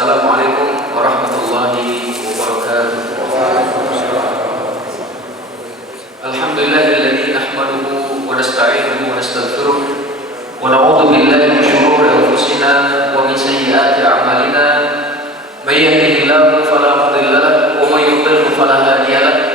Assalamualaikum warahmatullahi wabarakatuh. Alhamdulillahilladzi nahmaduhu wa nasta'inuhu wa nastaghfiruh wa na'udzu billahi min shururi anfusina wa min sayyiati a'malina. May yahdihillahu fala mudilla lahu wa may yudlil fala hadiya lahu.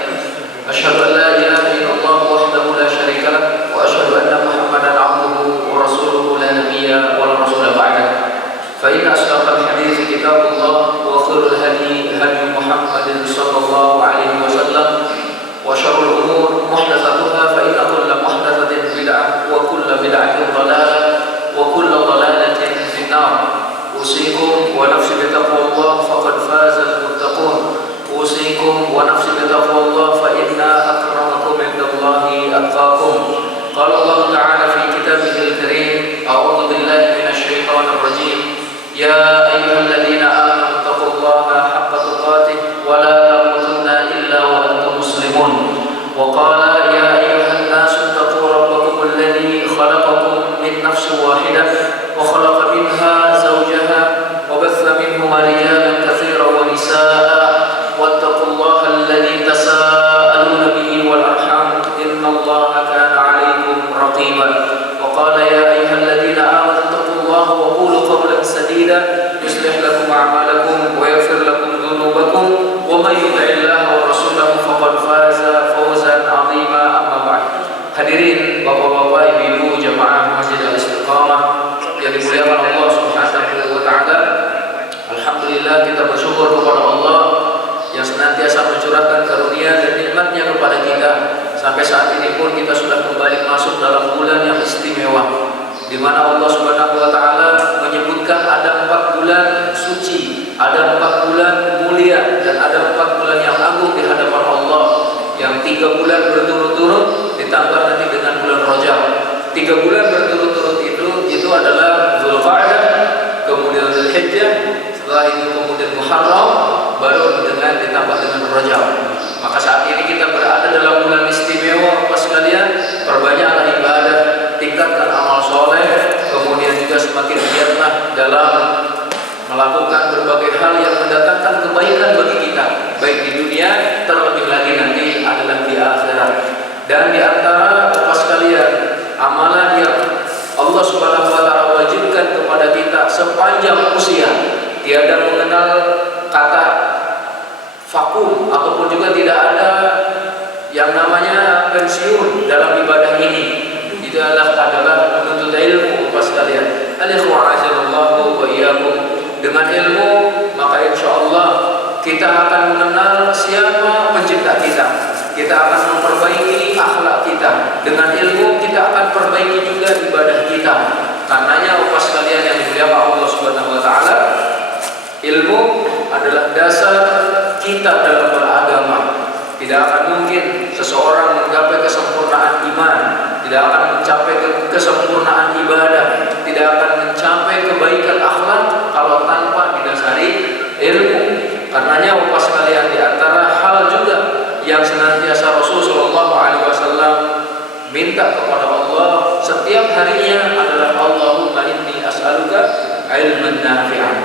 Asyhadu an la ilaha illallah wahdahu la syarika lahu wa asyhadu anna Muhammadan 'abduhu wa rasuluhu la nabiyya wa la rasula ba'dahu. Fa inna asdaqal hadiits kitabullah wa khairul hadi hadi Muhammadin sallallahu alaihi wasallam wa syarrul umur muhdatsatuha fa inna kulla muhdatsatin bid'ah wa kulla bid'atin dhalalah wa kulla dhalalatin finnar. Usikum wa nafsi bitaqwallah faqad fazal muttaqun. Usikum wa nafsi bitaqwallah fa inna akramakum indallahi atqakum. Qala Allah ta'ala fi kitabihil karim, a'udzu billahi minasy syaithanir rajim. Ya ayyuhalladzina amanu taqullaha haqqa tuqatih wa la tamutunna illa wa antum muslimun. Wa qala ya ayyuhan nasu taqu rabbakum alladzi khalaqakum min nafsin wahidah wa khalaqa minha zawjaha wa batha minhuma rijalan katsiran wa nisaa'a wattaqullaha alladzi tasaaluna bihi wal arham innallaha kana 'alaykum raqiba. Wa qala ya ayyuhalladzina amanu taqullaha wa qulu qawlan sadida yuslih lakum a'malakum wa yaghfir lakum dhunubakum wa may yuti'illaha wa rasulahu faqad faza fawzan 'azima. Amma ba'd. Hadirin bapak-bapak, ibu-ibu jamaah Masjid Al-Istiqamah yang dimuliakan Allah Subhanahu wa taala. Alhamdulillah, kita bersyukur kepada Allah yang senantiasa mencurahkan karunia dan nikmat-Nya kepada kita. Sampai saat ini pun kita sudah kembali masuk dalam bulan yang istimewa, di mana Allah Subhanahu wa taala menyebutkan ada 4 bulan suci, ada 4 bulan mulia, dan ada 4 bulan yang agung di hadapan Allah. Yang 3 bulan berturut-turut ditambah nanti dengan bulan Rajab. 3 bulan berturut-turut itu adalah Dzulqa'dah, kemudian Dzulhijjah, setelah itu kemudian Muharram, baru dengan ditambah dengan Rajab. Maka saat ini kita berada dalam bulan istimewa, Bapak sekalian. Perbanyaklah ibadah, tingkatkan amal soleh, kemudian juga semakin giatlah dalam melakukan berbagai hal yang mendatangkan kebaikan bagi kita, baik di dunia, terlebih lagi nanti adalah di akhirat. Dan di antara Bapak sekalian, amalan yang Allah Subhanahu wa taala wajibkan kepada kita sepanjang usia, tiada mengenal kata vakum ataupun juga tidak ada yang namanya pensiun dalam ibadah ini. Itu adalah menuntut ilmu, Bapak sekalian. Alhamdulillah wa iyyakum. Dengan ilmu maka insyaallah kita akan mengenal siapa pencipta kita. Kita akan memperbaiki akhlak kita. Dengan ilmu kita akan perbaiki juga ibadah kita. Karenanya Bapak sekalian yang dimuliakan Allah Subhanahu wa taala, ilmu adalah dasar kita dalam beragama. Tidak akan mungkin seseorang mencapai kesempurnaan iman, tidak akan mencapai kesempurnaan ibadah, tidak akan mencapai kebaikan akhlak kalau tanpa didasari ilmu. Karenanya Bapak sekalian, di antara hal juga yang senantiasa Rasulullah SAW minta kepada Allah setiap harinya adalah Allahumma inni as'aluka ilman nafi'an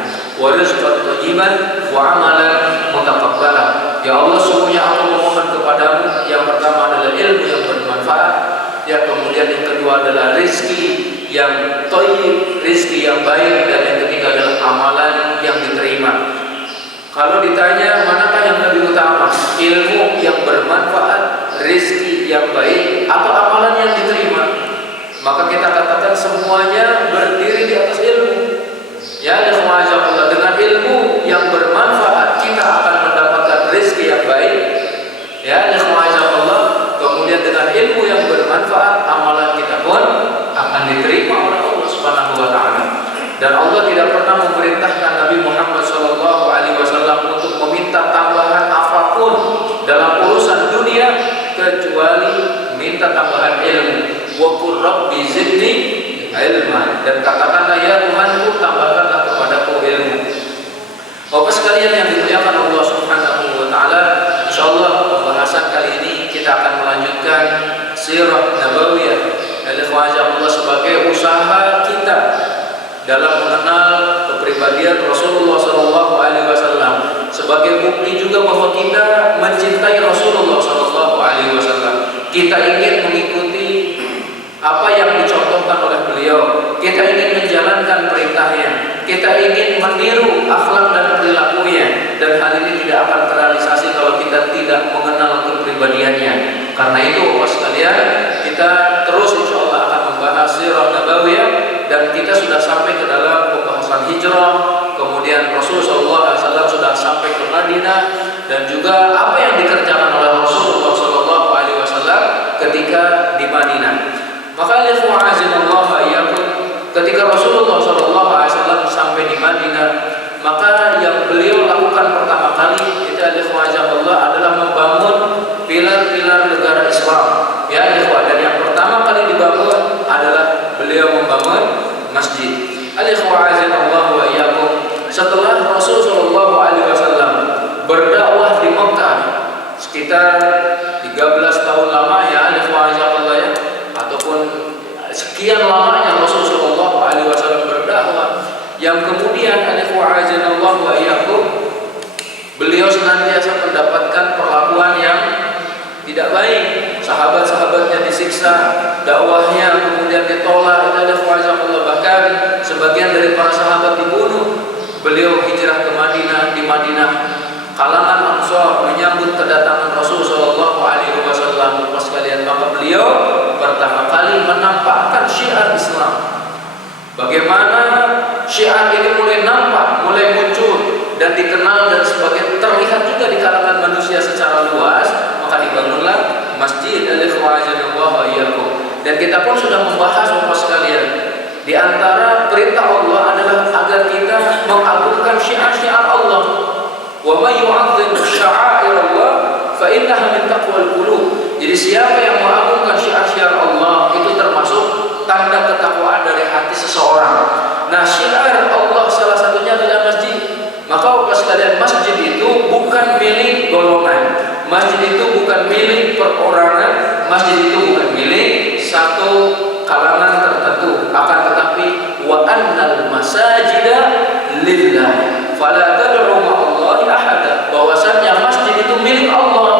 wa rizqan thayyiban wa amalan mutaqabbalan. Ya Allah, sungguhnya aku memohon kepadamu, yang pertama adalah ilmu yang bermanfaat, ya kemudian yang kedua adalah rezeki yang thayyib, rezeki yang baik, dan yang ketiga adalah amalan yang diterima. Kalau ditanya manakah yang lebih utama, ilmu yang bermanfaat, rezeki yang baik, atau amalan yang diterima, maka kita katakan semuanya berdiri di atas ilmu. Ya, dengan ilmu yang bermanfaat kita akan mendapatkan rezeki yang baik. Ya, kemudian dengan ilmu yang bermanfaat amalan kita pun akan diterima oleh Allah Subhanahu wa taala. Dan Allah tidak pernah memerintahkan Nabi Muhammad SAW untuk meminta tambahan apapun dalam urusan dunia kecuali minta tambahan ilmu. Wa qur rabbi zidni ilman, dan katakanlah ya Tuhanku, tambahkanlah kepadaku ilmu. Bapak sekalian yang dimuliakan Allah Subhanahu wa taala, insyaallah pembahasan kali ini kita akan melanjutkan sirah nabawiyah Allah sebagai usaha kita dalam mengenal kepribadian sekalian, Rasulullah Shallallahu Alaihi Wasallam sebagai bukti juga bahwa kita mencintai Rasulullah Shallallahu Alaihi Wasallam. Kita ingin mengikuti apa yang dicontohkan oleh beliau. Kita ingin menjalankan perintahnya. Kita ingin meniru akhlak dan perilakunya. Dan hal ini tidak akan terrealisasi kalau kita tidak mengenal kepribadiannya. Karena itu, Bapak sekalian, kita terus insya Allah akan membahas sirah nabawiyah, dan kita sudah sampai ke dalam pembahasan hijrah. Kemudian Rasulullah SAW sudah sampai ke Madinah, dan juga apa yang dikerjakan oleh Rasulullah SAW ketika di Madinah. Maka ketika Rasulullah SAW sampai di Madinah, maka yang beliau lakukan pertama kali itu adalah membangun pilar-pilar negara Islam. Ya, dan yang pertama kali dibangun adalah beliau membangun masjid. Setelah Rasulullah SAW berdakwah di Mekah sekitar 13 tahun lama, ya, ataupun sekian lamanya Rasulullah SAW berdakwah, yang kemudian beliau senantiasa mendapatkan perlakuan yang tidak baik. Sahabat-sahabatnya disiksa, dakwahnya kemudian ditolak. Bahkan sebagian dari para sahabat dibunuh. Beliau hijrah ke Madinah. Di Madinah kalangan Ansar menyambut kedatangan Rasul Shallallahu Alaihi Wasallam. Maka beliau pertama kali menampakkan syiar Islam. Bagaimana syiar ini mulai nampak, mulai muncul dan dikenal dan sebagai terlihat juga di kalangan manusia secara luas, maka dibangunlah Masjid Dan kita pun sudah membahas, Bapak sekalian, di antara perintah Allah adalah agar kita mengagungkan syiar-syiar Allah. Wa may yu'azzim sya'airallah fa innaha min taqwal qulub. Jadi siapa yang mengagungkan syiar-syiar Allah itu termasuk tanda ketakwaan dari hati seseorang. Nah, syiar Allah salah satunya adalah masjid. Maka Bapak sekalian, masjid itu bukan milik golongan. Masjid itu bukan milik perorangan. Masjid itu bukan milik satu kalangan tertentu. Akan tetapi wa annal masajida lillah fala tad'u ma'allahi ahada. Bahwasanya masjid itu milik Allah.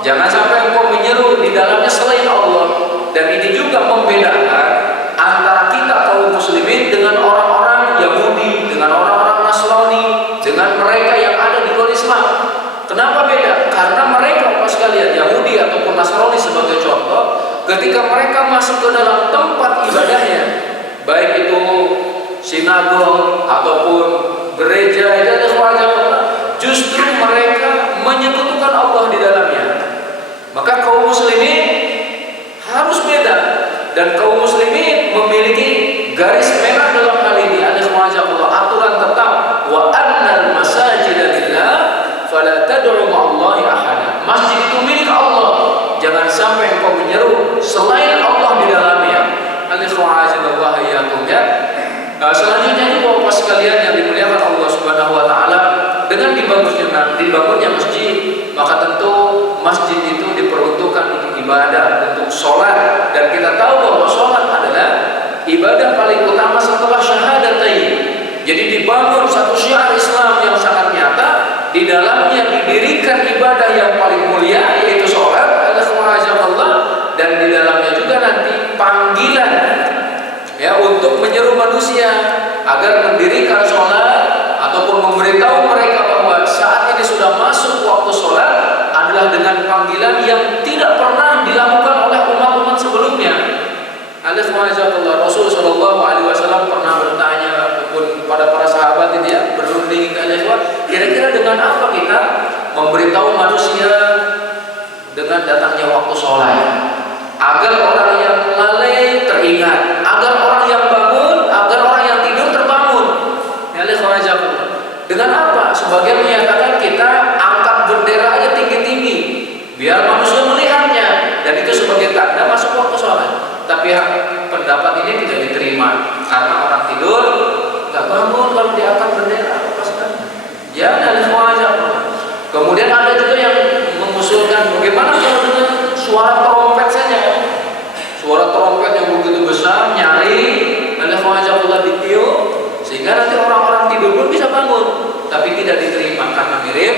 Jangan sampai engkau menyeru di dalamnya selain Allah. Dan ini juga membedakan antara kita kaum muslimin dengan orang-orang Yahudi, dengan orang-orang Nasrani, dengan mereka yang ada di luar Islam. Kenapa beda? Karena mereka, Bapak sekalian, Yahudi ataupun Nasrani sebagai contoh, ketika mereka masuk ke dalam tempat ibadahnya, baik itu sinagog ataupun gereja, itu ada wajah Allah, justru mereka menyekutukan Allah di dalamnya. Maka kaum muslimin harus beda, dan kaum muslimin memiliki garis merah dalam hal ini. Ada wajah Allah, aturan tetap wa annal masajida lillah fala tad'u ma'allahi ahada. Masjid itu milik Allah. Jangan sampai engkau menyeru selain Allah di dalamnya. Selanjutnya itu Bapak sekalian yang dimuliakan Allah Subhanahu wa taala, dengan dibangunnya masjid, maka tentu masjid itu diperuntukkan untuk ibadah, untuk sholat. Dan kita tahu bahwa sholat adalah ibadah paling utama setelah syahadatain. Jadi dibangun satu syiar Islam yang sangat nyata, di dalamnya didirikan ibadah yang paling mulia, yaitu sholat, dan di dalamnya juga nanti panggilan, ya, untuk menyeru manusia agar mendirikan sholat ataupun memberitahu mereka bahwa saat ini sudah masuk waktu sholat adalah dengan panggilan yang tidak pernah dilakukan oleh umat-umat sebelumnya. Rasul Shallallahu Alaihi Wasallam pernah bertanya ataupun pada para sahabat ini, ya, berunding kira-kira dengan apa kita memberitahu manusia dengan datangnya waktu sholat, agar orang yang lalai teringat, agar orang yang bangun, agar orang yang tidur terbangun. Dengan apa? Sebagian menyatakan kita angkat bendera aja tinggi-tinggi biar manusia melihatnya, dan itu sebagai tanda masuk waktu sholat. Tapi pendapat ini tidak diterima karena orang tidur nggak bangun kalau diangkat bendera. Ya, kemudian ada juga yang mengusulkan bagaimana kalau dengan suara trompet saja. Suara trompet yang begitu besar, nyaring, ada wajah ditiup, sehingga nanti orang-orang tidur pun bangun tapi tidak diterima karena mirip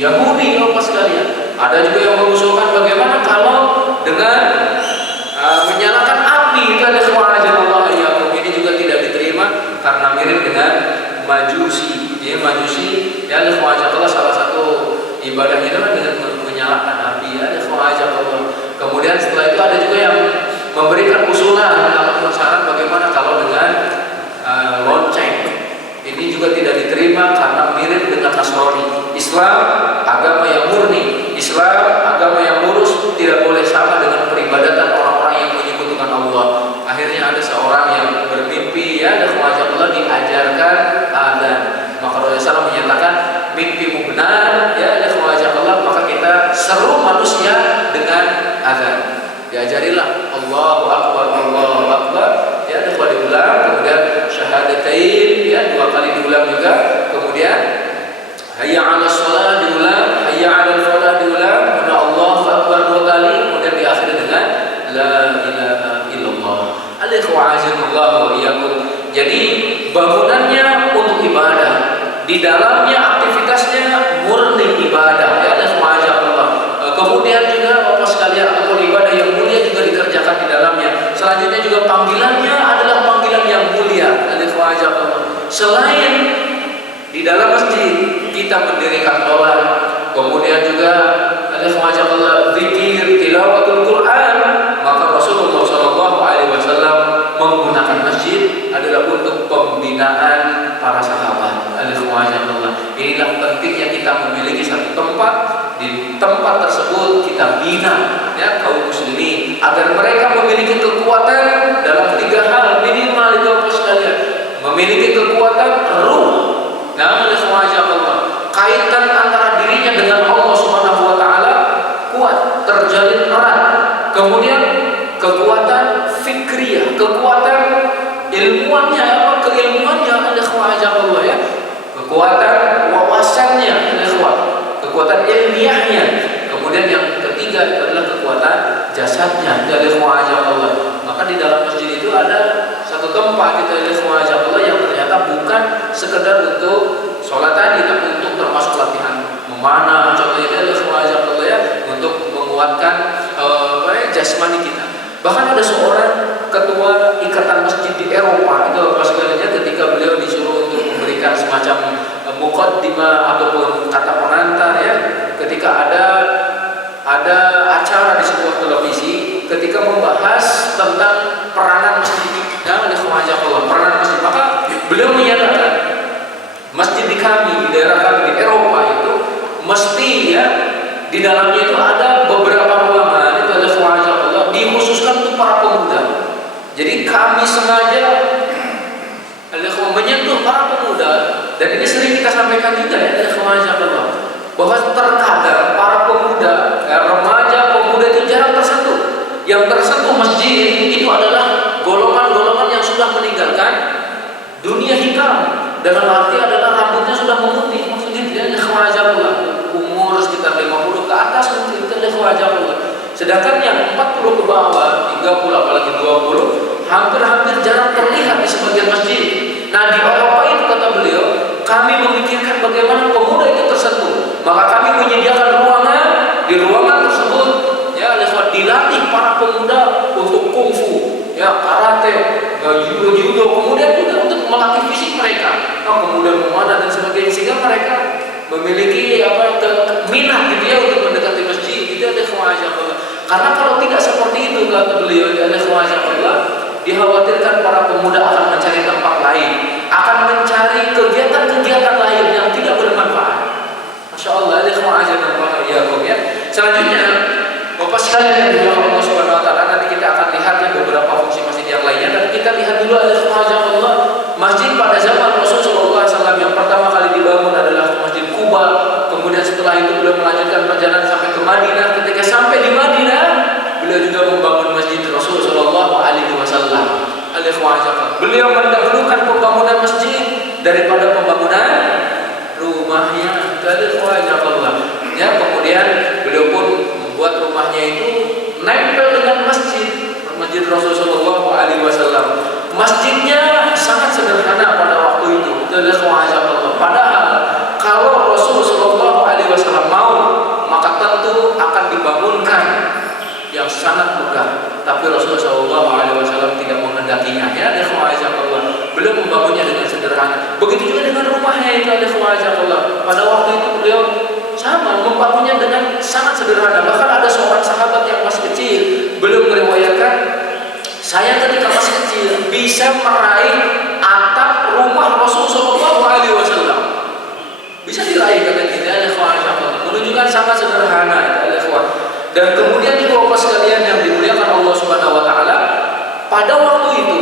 Yahudi. Bapak sekalian, ada juga yang mengusulkan bagaimana kalau dengan menyalakan api, itu ada Allah ya, ini juga tidak diterima karena mirip dengan Majusi. Ya, Majusi ya Allah, salah satu ibadahnya adalah dengan menyalakan api. Ya Allah. Kemudian setelah itu ada juga yang memberikan usulan atau saran bagaimana kalau dengan lonceng. Ini juga tidak diterima karena mirip dengan Nasrani. Islam agama yang murni, Islam agama yang lurus, tidak boleh sama dengan peribadatan orang-orang yang menyekutukan Allah. Akhirnya ada seorang yang bermimpi, ya Allah, diajarkan adzan. Maka Rasulullah menyatakan mimpimu benar, ya Allah, maka kita seru manusia dengan adzan. Diajarilah Allahu Akbar, Allahu Akbar, ya diulang, kemudian syahadatain, ya 2 kali diulang juga, kemudian hayya 'alas shalah diulang, hayya 'alal falah diulang, kemudian Allahu Akbar 2 kali, kemudian diakhiri dengan la ilaha illallah. Alaikumsalam wa iyyakum. Jadi bangunannya untuk ibadah, di dalamnya aktivitasnya murni ibadah, ya Allah. Kemudian juga Bapak sekalian, ataupun ibadah yang mulia juga dikerjakan di dalamnya. Selanjutnya juga panggilannya adalah panggilan yang mulia. Selain di dalam masjid kita mendirikan sholat, kemudian juga zikir, tilawatul Quran, maka Rasulullah SAW menggunakan masjid adalah untuk pembinaan para sahabat. Inilah pentingnya kita memiliki satu tempat. Di tempat tersebut kita bina, ya, kaum muslimin agar mereka memiliki kekuatan dalam 3 hal minimal itu apa sekalian. Memiliki kekuatan ruh, Allah, kaitan antara dirinya dengan Allah Subhanahu wa taala kuat, terjalin erat. Kemudian kekuatan fikriyah, kekuatan ilmuannya, apa keilmuannya, Allah, ya. Kekuatan wawasannya, kekuatan ilmiahnya. Kemudian yang ketiga itu adalah kekuatan jasadnya, Allah. Maka di dalam masjid itu ada satu tempat Allah yang ternyata bukan sekedar untuk sholat tadi, tapi untuk termasuk latihan memanah, contohnya Allah, ya, untuk menguatkan jasmani kita. Bahkan ada seorang ketua ikatan masjid di Eropa itu pas sekalinya, ketika beliau disuruh untuk memberikan semacam muqaddimah ataupun kata pengantar, ya, ketika ada acara di sebuah televisi ketika membahas tentang peranan masjid, ya, peranan masjid, maka beliau menyatakan masjid di kami, di daerah kami di Eropa itu mesti, ya, di dalamnya itu ada beberapa ruangan itu Allah dikhususkan untuk para pemuda. Jadi kami sengaja menyentuh para pemuda, dan ini sering kita sampaikan juga, ya, bahwa terkadang para pemuda, remaja, pemuda itu jarang tersentuh. Yang tersentuh masjid itu adalah golongan-golongan yang sudah meninggalkan dunia hitam. Dengan arti adalah rambutnya sudah memutih, maksudnya dia umur sekitar 50 ke atas mungkin itu Sedangkan yang 40 ke bawah, 30 apalagi 20 hampir-hampir jarang terlihat di sebagian masjid. Nah, di Eropa itu kata beliau, kami memikirkan bagaimana pemuda itu tersentuh, maka kami menyediakan ruangan. Di ruangan tersebut, ya, dilatih para pemuda untuk kungfu, ya, karate, judo, kemudian juga untuk melatih fisik mereka, kemudian memanah dan sebagainya, sehingga mereka memiliki minat gitu, ya, untuk mendekati masjid. Itu ada Allah. Karena kalau tidak seperti itu kata beliau, ada Allah, dikhawatirkan para pemuda akan mencari tempat lain, akan mencari kegiatan-kegiatan lain yang tidak bermanfaat. Masya Allah, ada ya. Selanjutnya, Bapak sekalian yang dimuliakan Allah Subhanahu wa taala, nanti kita akan lihat, ya, beberapa fungsi masjid yang lainnya. Dan kita lihat dulu Allah, masjid pada zaman Rasulullah SAW yang pertama kali dibangun adalah Masjid Kuba. Kemudian setelah itu beliau melanjutkan perjalanan sampai ke Madinah. Ketika sampai di Madinah, beliau juga membangun Masjid Rasulullah SAW. Beliau mendahulukan pembangunan masjid daripada pembangunan rumahnya. Ya, kemudian beliau pun membuat rumahnya itu nempel dengan masjid Rasulullah SAW. Masjidnya sangat sederhana pada waktu itu. Pada Begitu juga dengan rumahnya itu ada khawajakallah. Pada waktu itu beliau sama membangunnya dengan sangat sederhana. Bahkan ada seorang sahabat yang masih kecil, beliau meriwayatkan, saya ketika masih kecil bisa meraih atap rumah Rasul Shallallahu Alaihi Wasallam. Bisa diraih kata kita ya khawajakallah. Menunjukkan sangat sederhana ya ikhwan. Dan kemudian juga Bapak sekalian yang dimuliakan Allah Subhanahu Wa Taala, pada waktu itu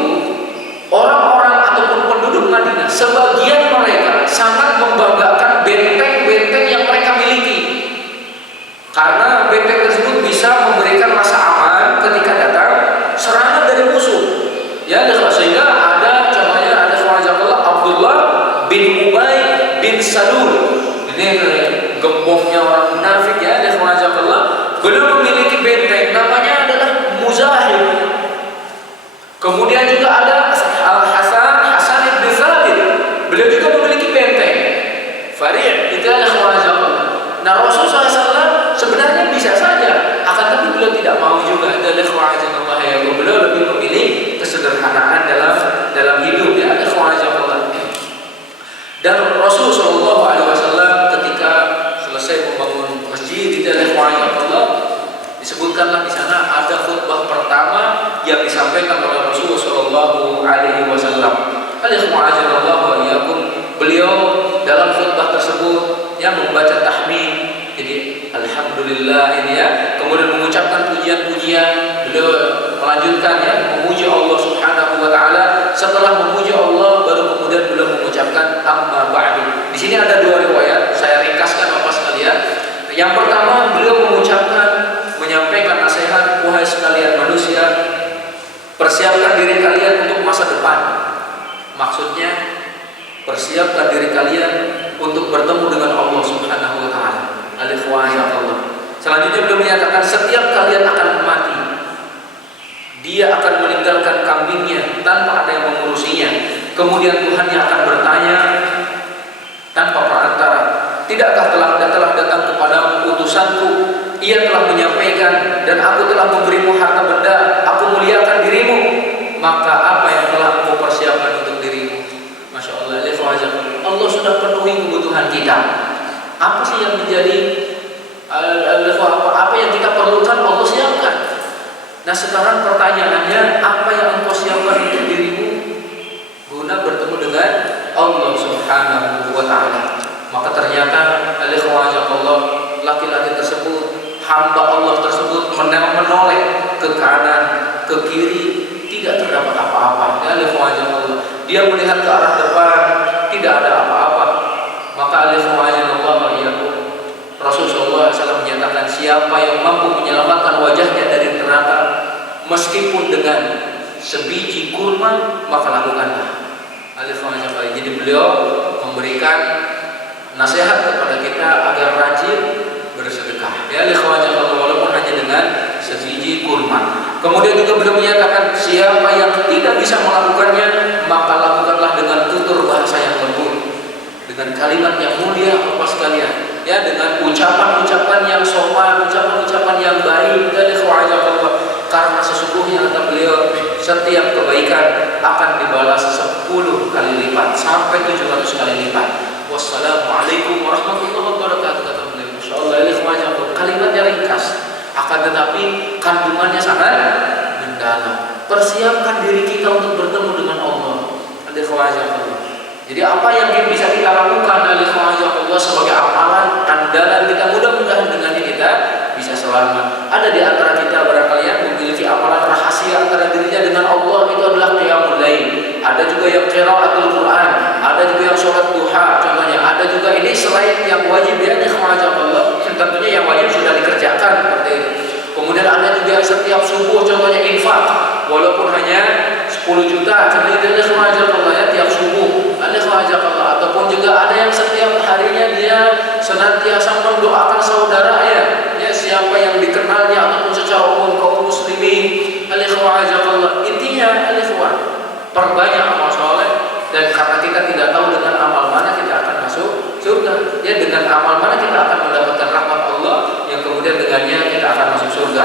orang-orang ataupun penduduk Madinah, sebagian mereka sangat membanggakan benteng-benteng yang mereka miliki, karena benteng tersebut bisa memberikan rasa aman ketika datang serangan dari musuh. Ya, sehingga ada contohnya ada khawajakallah Abdullah bin Ubay bin Salul. Ini gembongnya orang munafik ya, ada khawajakallah. Beliau memiliki benteng namanya adalah Muzahib. Kemudian juga ada Hasan bin Thabit. Beliau juga memiliki benteng Fari'. Itu adalah khawajakallah. Nah, Rasulullah SAW sebenarnya bisa saja, akan tapi beliau tidak mau juga. Itu adalah khawajakallah ya. Beliau lebih memilih kesederhanaan dalam hidup ya, ada khawajakallah. Dan Rasulullah SAW ketika selesai membangun masjid di dalam khawajakallah, disebutkanlah di sana ada khutbah pertama yang disampaikan oleh Rasulullah Shallallahu Alaihi Wasallam. Beliau dalam khutbah tersebut yang membaca tahmid, jadi alhamdulillah ini ya, kemudian mengucapkan pujian-pujian. Beliau melanjutkan ya, memuji Allah Subhanahu Wa Taala. Setelah memuji Allah, baru kemudian beliau mengucapkan amma ba'du. Di sini ada dua riwayat, saya ringkaskan Bapak sekalian. Yang pertama, beliau menyampaikan nasihat, wahai sekalian manusia, persiapkan diri kalian untuk masa depan. Maksudnya, persiapkan diri kalian untuk bertemu dengan Allah Subhanahu Wa Taala. Alhamdulillah. Selanjutnya beliau menyatakan, setiap kalian akan mati. Dia akan meninggalkan kambingnya tanpa ada yang mengurusinya. Kemudian Tuhannya akan bertanya tanpa perantara, tidakkah telah datang kepada utusanku? Ia telah menyampaikan dan aku telah memberimu harta benda, aku muliakan dirimu, maka apa yang telah engkau persiapkan untuk dirimu? Masya Allah, Allah sudah penuhi kebutuhan kita. Apa sih yang menjadi apa yang kita perlukan Allah siapkan. Nah, sekarang pertanyaannya, apa yang engkau siapkan untuk dirimu guna bertemu dengan Allah Subhanahu Wa Taala? Maka ternyata Allah, laki-laki tersebut, hamba Allah tersebut menoleh ke kanan, ke kiri, tidak terdapat apa-apa. Allah, dia melihat ke arah depan, tidak ada apa-apa. Maka Rasulullah SAW menyatakan, siapa yang mampu menyelamatkan wajahnya dari neraka meskipun dengan sebiji kurma, maka lakukanlah. Jadi beliau memberikan nasihat kepada kita agar rajin bersedekah. Ya, walaupun hanya dengan sebiji kurma. Kemudian juga beliau menyatakan, siapa yang tidak bisa melakukannya, maka lakukanlah dengan tutur bahasa yang lembut, dengan kalimat yang mulia, Bapak sekalian. Ya, dengan ucapan-ucapan yang sopan, ucapan-ucapan yang baik. Karena sesungguhnya kata beliau, setiap kebaikan akan dibalas 10 kali lipat sampai 700 kali lipat. Wassalamualaikum warahmatullahi wabarakatuh, kata beliau. Insyaallah kalimatnya ringkas, akan tetapi kandungannya sangat mendalam. Persiapkan diri kita untuk bertemu dengan Allah. Jadi apa yang bisa kita lakukan Allah sebagai amalan andalan kita, mudah-mudahan dengannya kita bisa selamat. Ada di antara kita barangkali yang memiliki amalan rahasia antara dirinya dengan Allah, itu adalah qiyamul lail. Ada juga yang qiraatul Quran, ada juga yang sholat duha contohnya, ada juga ini selain yang wajib ya Allah, tentunya yang wajib sudah dikerjakan seperti itu. Kemudian ada juga yang setiap subuh contohnya infak, walaupun hanya 10 juta, contohnya itu Allah ya, tiap subuh ada Allah. Ataupun juga ada yang setiap harinya dia senantiasa mendoakan saudaranya, ya siapa yang dikenalnya ataupun secara umum kaum muslimin. Allah, intinya perbanyak amal soleh, dan karena kita tidak tahu dengan amal mana kita akan masuk surga, ya dengan amal mana kita akan mendapatkan rahmat Allah yang kemudian dengannya kita akan masuk surga.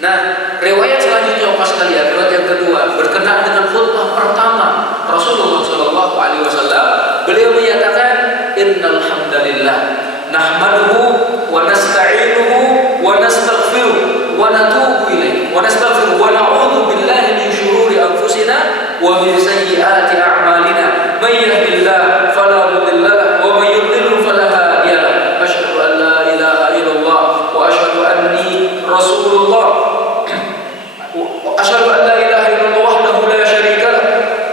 Nah, riwayat selanjutnya pas sekalian, riwayat yang kedua berkenaan dengan khutbah pertama Rasulullah Shallallahu Alaihi Wasallam, beliau menyatakan, Innal hamdalillah, nahmaduhu wa nasta'inuhu wa nastaghfiruh wa natubu ilaih wa nastaghfiruh wa na'udzu billahi min syururi anfusina wa min sayyiati a'malina. May yahdihillahu fala mudilla lahu wa may yudlil fala hadiya lahu. Asyhadu an la ilaha illallah wa asyhadu anni rasulullah. Asyhadu an la ilaha illallah wahdahu la syarika lah.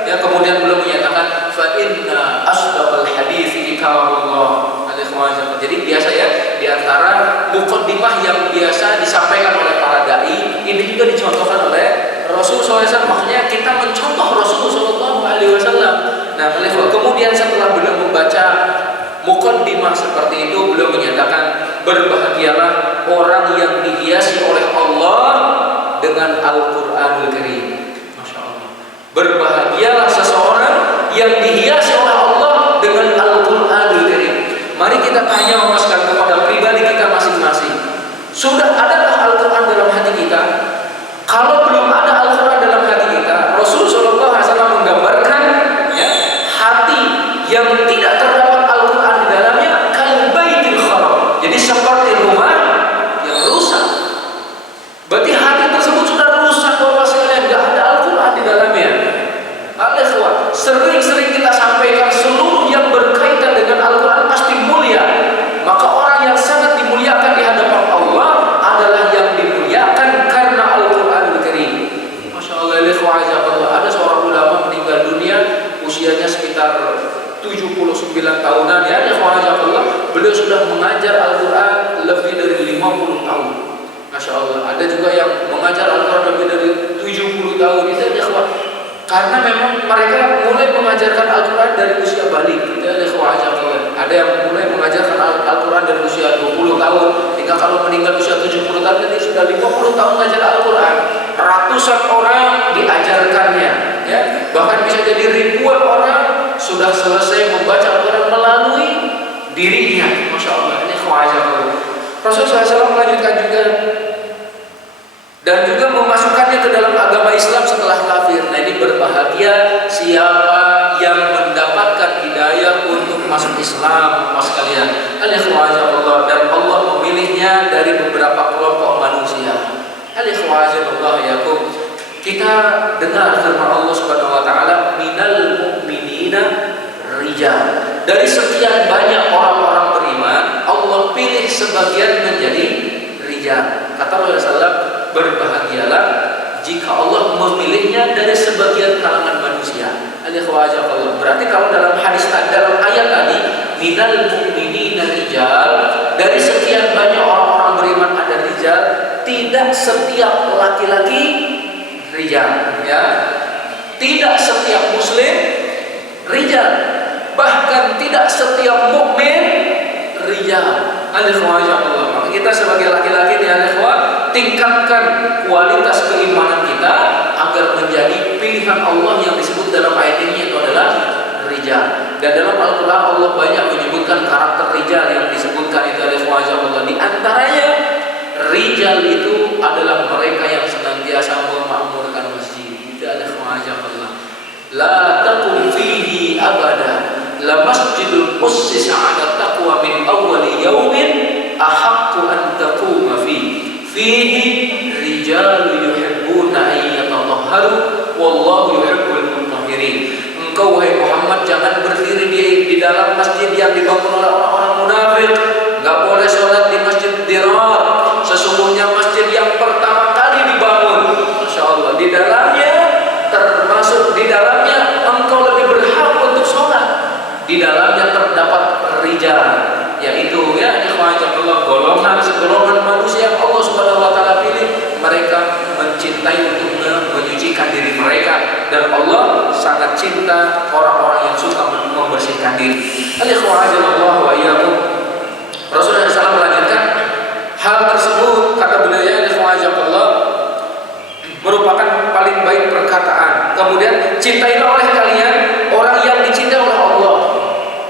Ya, kemudian beliau menyatakan fa inna asdaqal hadits kitabullah. Jadi biasa ya, di antara muqaddimah yang biasa disampaikan oleh para dai, ini juga dicontohkan oleh Rasul SAW. Makanya kita mencontoh Rasul SAW. Nah, kemudian setelah beliau membaca muqaddimah seperti itu, beliau menyatakan, berbahagialah orang yang dihiasi oleh Allah dengan Al-Quranul Karim. Masya Allah. Berbahagialah seseorang yang dihiasi oleh Allah dengan Al-Quranul Karim. Mari kita tanya memasukkan kepada pribadi kita masing-masing. Sudah adakah Al-Quran dalam hati kita? Kalau belum ada Al-Quran dalam hati kita, Rasulullah SAW menggambarkan, ya, hati yang tidak terdapat Al-Quran di dalamnya kal baitil kharab. Jadi seperti rumah yang rusak. Berarti hati tersebut sudah rusak, Bapak sekalian, tidak ada Al-Quran di dalamnya. Al-Ikhwan, sering-sering kita sampaikan, seluruh yang berkaitan dengan Al-Quran pasti mulia. Maka orang yang sangat dimuliakan di hadapan Allah adalah yang dimuliakan karena Al-Quranul Karim. Masya Allah, ada seorang ulama meninggal dunia usianya sekitar 79 tahunan, ya, beliau sudah mengajar Al-Quran lebih dari 50 tahun. Masya Allah, ada juga yang mengajar Al-Quran lebih dari 70 tahun. Itu ya, karena memang mereka mulai mengajarkan Al-Quran dari usia balik. Ada yang mulai mengajarkan Al-Quran dari usia 20 tahun, hingga kalau meninggal usia 70 tahun, jadi sudah 50 tahun mengajar Al-Quran. Ratusan orang diajarkannya, ya. Bahkan bisa jadi ribuan orang sudah selesai membaca Al-Quran melalui dirinya. Masya Allah, ini Rasulullah SAW melanjutkan juga, dan juga memasukkannya ke dalam agama Islam setelah kafir. Nah, ini berbahagia siapa yang mendapatkan hidayah untuk masuk Islam, mas kalian. Alhamdulillah, dan Allah memilihnya dari beberapa kelompok manusia. Alhamdulillah, yakum. Kita dengar firman Allah Subhanahu wa taala, minal mu'minina rijal. Dari sekian banyak orang-orang beriman, Allah pilih sebagian menjadi rijal. Kata Rasulullah, berbahagialah jika Allah memilihnya dari sebagian kalangan manusia. Berarti kalau dalam hadis, dalam ayat tadi, minal mu'minina rijal, dari sekian banyak orang-orang beriman ada rijal, tidak setiap laki-laki rijal, ya. Tidak setiap muslim rijal, bahkan tidak setiap mukmin rijal. Maka kita sebagai laki-laki di al-ikhwan, tingkatkan kualitas keimanan kita agar menjadi pilihan Allah yang disebut dalam ayat ini, itu adalah rijal. Dan dalam Al-Quran Allah banyak menyebutkan karakter rijal yang disebutkan itu al-ikhwan. Di antaranya rijal itu adalah mereka yang senantiasa memakmurkan masjid. Itu al-ikhwan. La taqum fihi abada, la masjidul ussisa 'ala taqwa min awwali yaumin ahaqqu an taquma fihi rijalun yuhibbuna an yatatahharu wallahu yuhibbul mutahhirin. Engkau wahai Muhammad jangan berdiri di dalam masjid yang dibangun oleh orang-orang munafik. Enggak boleh sholat di masjid dirar. Sesungguhnya masjid yang pertama kali dibangun, Masya Allah, di dalamnya termasuk di dalamnya engkau lebih berhak untuk sholat. Di dalamnya terdapat rijal, yaitu, ya, golongan segolongan manusia yang Allah Subhanahu wa taala pilih. Mereka mencintai untuk menyucikan diri mereka, dan Allah sangat cinta orang-orang yang suka membersihkan diri. Alhamdulillah wa iyyakum. Rasulullah SAW melanjutkan hal tersebut, kata beliau, alhamdulillah, merupakan paling baik perkataan. Kemudian cintailah oleh kalian orang yang dicintai oleh Allah.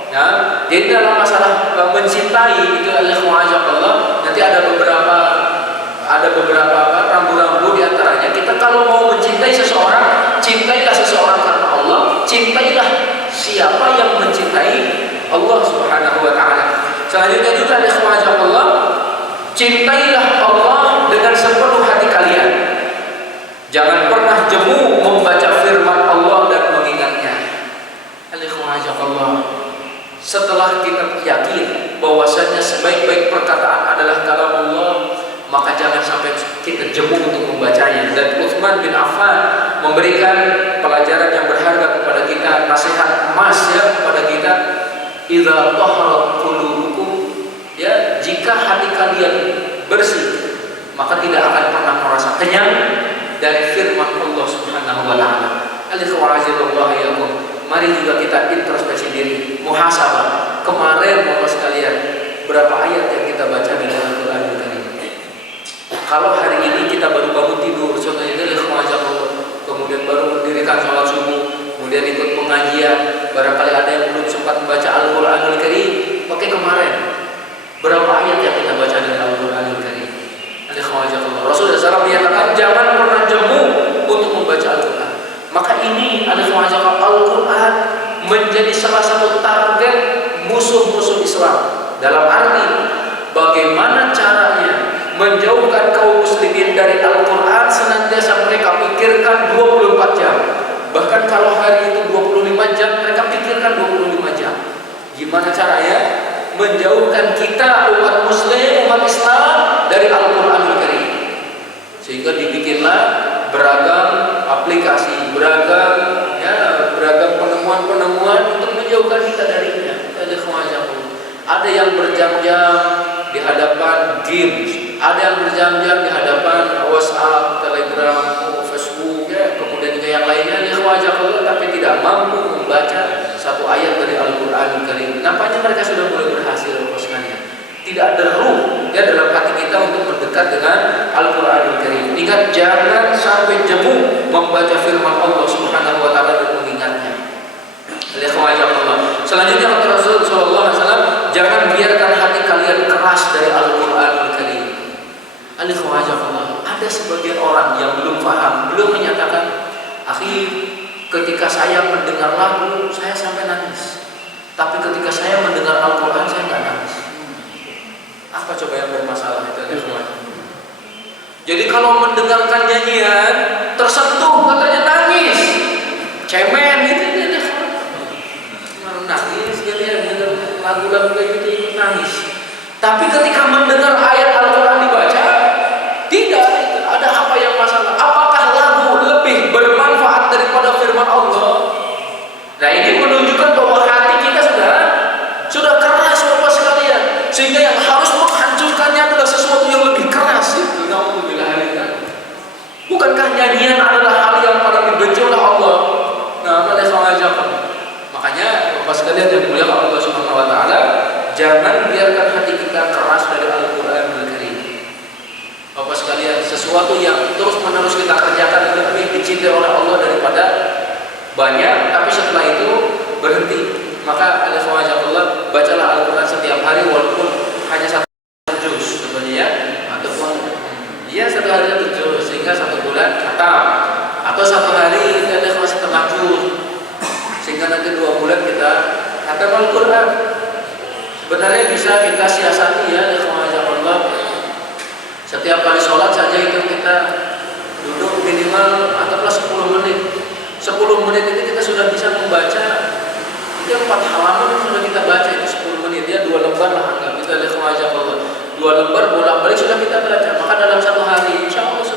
Ya, jadi dalam masalah mencintai itu Allah, nanti ada beberapa rambu-rambu diantaranya kita kalau mau mencintai seseorang, cintailah seseorang karena Allah, cintailah siapa yang mencintai Allah Subhanahu wa taala. Selanjutnya juga ada Allah, cintailah Allah dengan sepenuh hati kalian. Jangan pernah jemu membaca firman Allah dan mengingatnya. Allah. Setelah kita yakin bahwasanya sebaik-baik perkataan adalah kalam Allah, maka jangan sampai kita jemu untuk membacanya. Dan Utsman bin Affan memberikan pelajaran yang berharga kepada kita, nasihat emas ya kepada kita. Idza taharat qulubukum, ya, jika hati kalian bersih, maka tidak akan pernah merasa kenyang dari firman Allah Subhanahu wa taala. Mari juga kita introspeksi diri, muhasabah. Kemarin Bapak sekalian, berapa ayat yang kita baca di dalam Al-Qur'an Karim? Kalau hari ini kita baru bangun tidur, contohnya kemudian baru mendirikan sholat subuh, kemudian ikut pengajian, barangkali ada yang belum sempat membaca Al-Qur'an Karim, pakai kemarin. Berapa ayat yang kita baca dari Al-Qur'an Karim? Rasulullah SAW menyatakan jangan pernah jemu untuk membaca Al-Quran. Maka ini adalah Al-Quran menjadi salah satu target musuh-musuh Islam. Dalam arti bagaimana caranya menjauhkan kaum muslimin dari Al-Quran, senantiasa mereka pikirkan 24 jam. Bahkan kalau hari itu 25 jam, mereka pikirkan 25 jam. Gimana caranya menjauhkan kita umat muslim, umat Islam dari Al-Quranul Karim? Sehingga dibikinlah beragam aplikasi, beragam penemuan untuk menjauhkan kita darinya. Ada yang berjam-jam di hadapan games, ada yang berjam-jam di hadapan WhatsApp, Telegram, Facebook, ya, kemudian juga yang lainnya tapi tidak mampu membaca satu ayat dari Al-Quranul Karim. Nampaknya mereka sudah mulai berhasil, sekalian. Tidak ada ruh ya dalam hati kita untuk mendekat dengan Al-Quranul Karim. Ingat, jangan sampai jemu membaca firman Allah Subhanahu wa taala dan mengingatnya. Selanjutnya kata Rasul sallallahu alaihi wasallam, jangan biarkan hati kalian keras dari Al-Quranul Karim. Ada sebagian orang yang belum paham, belum menyatakan, akhi, ketika saya mendengar lagu saya sampai nangis, tapi ketika saya mendengar Al-Quran saya nggak nangis. Apa coba yang bermasalah itu? Jadi kalau mendengarkan nyanyian tersentuh katanya nangis, cemen gitu, nangis dia dengar lagu-lagu kayak gitu nangis. Tapi ketika mendengar ayat Al-Quran dibaca, tidak, ada apa yang masalah? Apakah lagu lebih bermanfaat daripada firman Allah? Nah, ini menunjukkan bahwa hati kita sudah keras Bapak sekalian, sehingga yang harus menghancurkannya adalah sesuatu yang lebih keras. Bukankah nyanyian adalah hal yang paling dibenci oleh Allah? Makanya Bapak sekalian yang dimuliakan Allah Subhanahu wa taala, jangan biarkan hati kita keras dari Al-Qur'anul Karim. Bapak sekalian, sesuatu yang terus-menerus kita kerjakan lebih dicintai oleh Allah daripada banyak, tapi setelah itu berhenti. Maka Allah, bacalah Al-Quran setiap hari walaupun hanya satu juz sebenarnya, ataupun satu hari satu juz, sehingga satu bulan khatam, atau satu hari ada setengah juz, sehingga nanti 2 bulan kita khatam Al-Quran. Sebenarnya bisa kita siasati ya, Allah. Setiap kali sholat saja itu kita duduk minimal anggaplah 10 menit. 10 menit itu kita sudah bisa membaca 4 halaman sudah kita baca, itu 10 menit ya, 2 lembar lah anggap kita Allah. 2 lembar bolak-balik sudah kita baca. Maka dalam satu hari insya Allah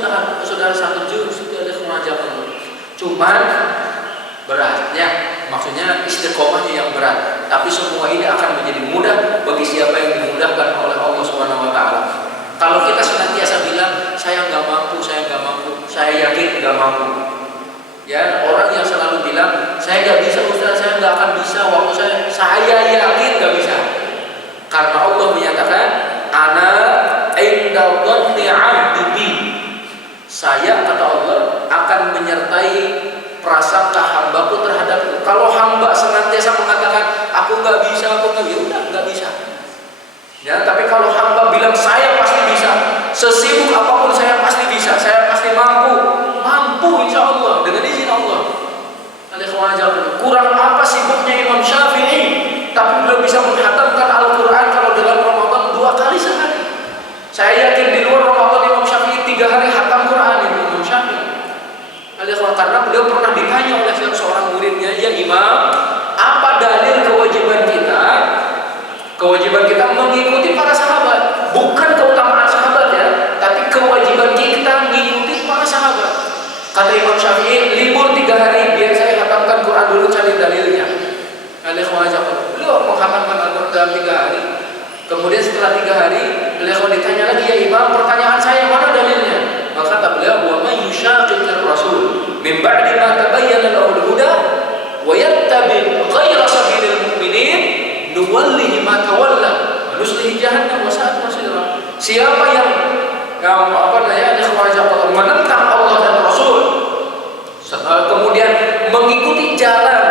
sudah 1 juz sudah Allah. Cuman beratnya, maksudnya istiqomahnya yang berat. Tapi semua ini akan menjadi mudah bagi siapa yang dimudahkan oleh Allah Subhanahu wa taala. Kalau kita senantiasa bilang saya nggak mampu, saya yakin nggak mampu. Ya, orang yang selalu bilang saya nggak bisa Ustaz, saya nggak akan bisa, waktu saya yakin nggak bisa. Karena Allah menyatakan, ana inda dhanni 'abdi bi. Saya, kata Allah, akan menyertai prasangka hambaku terhadapku. Kalau hamba senantiasa mengatakan aku nggak bisa, udah nggak bisa. Ya, tapi kalau hamba bilang saya pasti bisa, sesibuk apapun saya pasti bisa, saya pasti mampu, Saya yakin di luar Ramadan Imam Syafi'i 3 hari khatam Quran Imam Syafi'i. Karena beliau pernah ditanya oleh seorang muridnya, ya Imam, apa dalil kewajiban kita? Kewajiban kita mengikuti para sahabat, bukan keutamaan sahabat ya, tapi kewajiban kita mengikuti para sahabat. Kata Imam Syafi'i, libur 3 hari, biar saya khatamkan Quran dulu, cari dalilnya. Beliau menghatamkan Al-Quran dalam 3 hari. Kemudian setelah 3 hari, beliau ditanya lagi, ya Imam, pertanyaan saya mana dalilnya? Maka kata beliau, wa may yushaqiqir rasul min ba'di ma tabayyana lahul huda wa yattabi' ghayra sabilil mu'minin nuwallihi ma tawalla wa nuslihi jahannam wa sa'at masira. Siapa yang menentang Allah dan Rasul, kemudian mengikuti jalan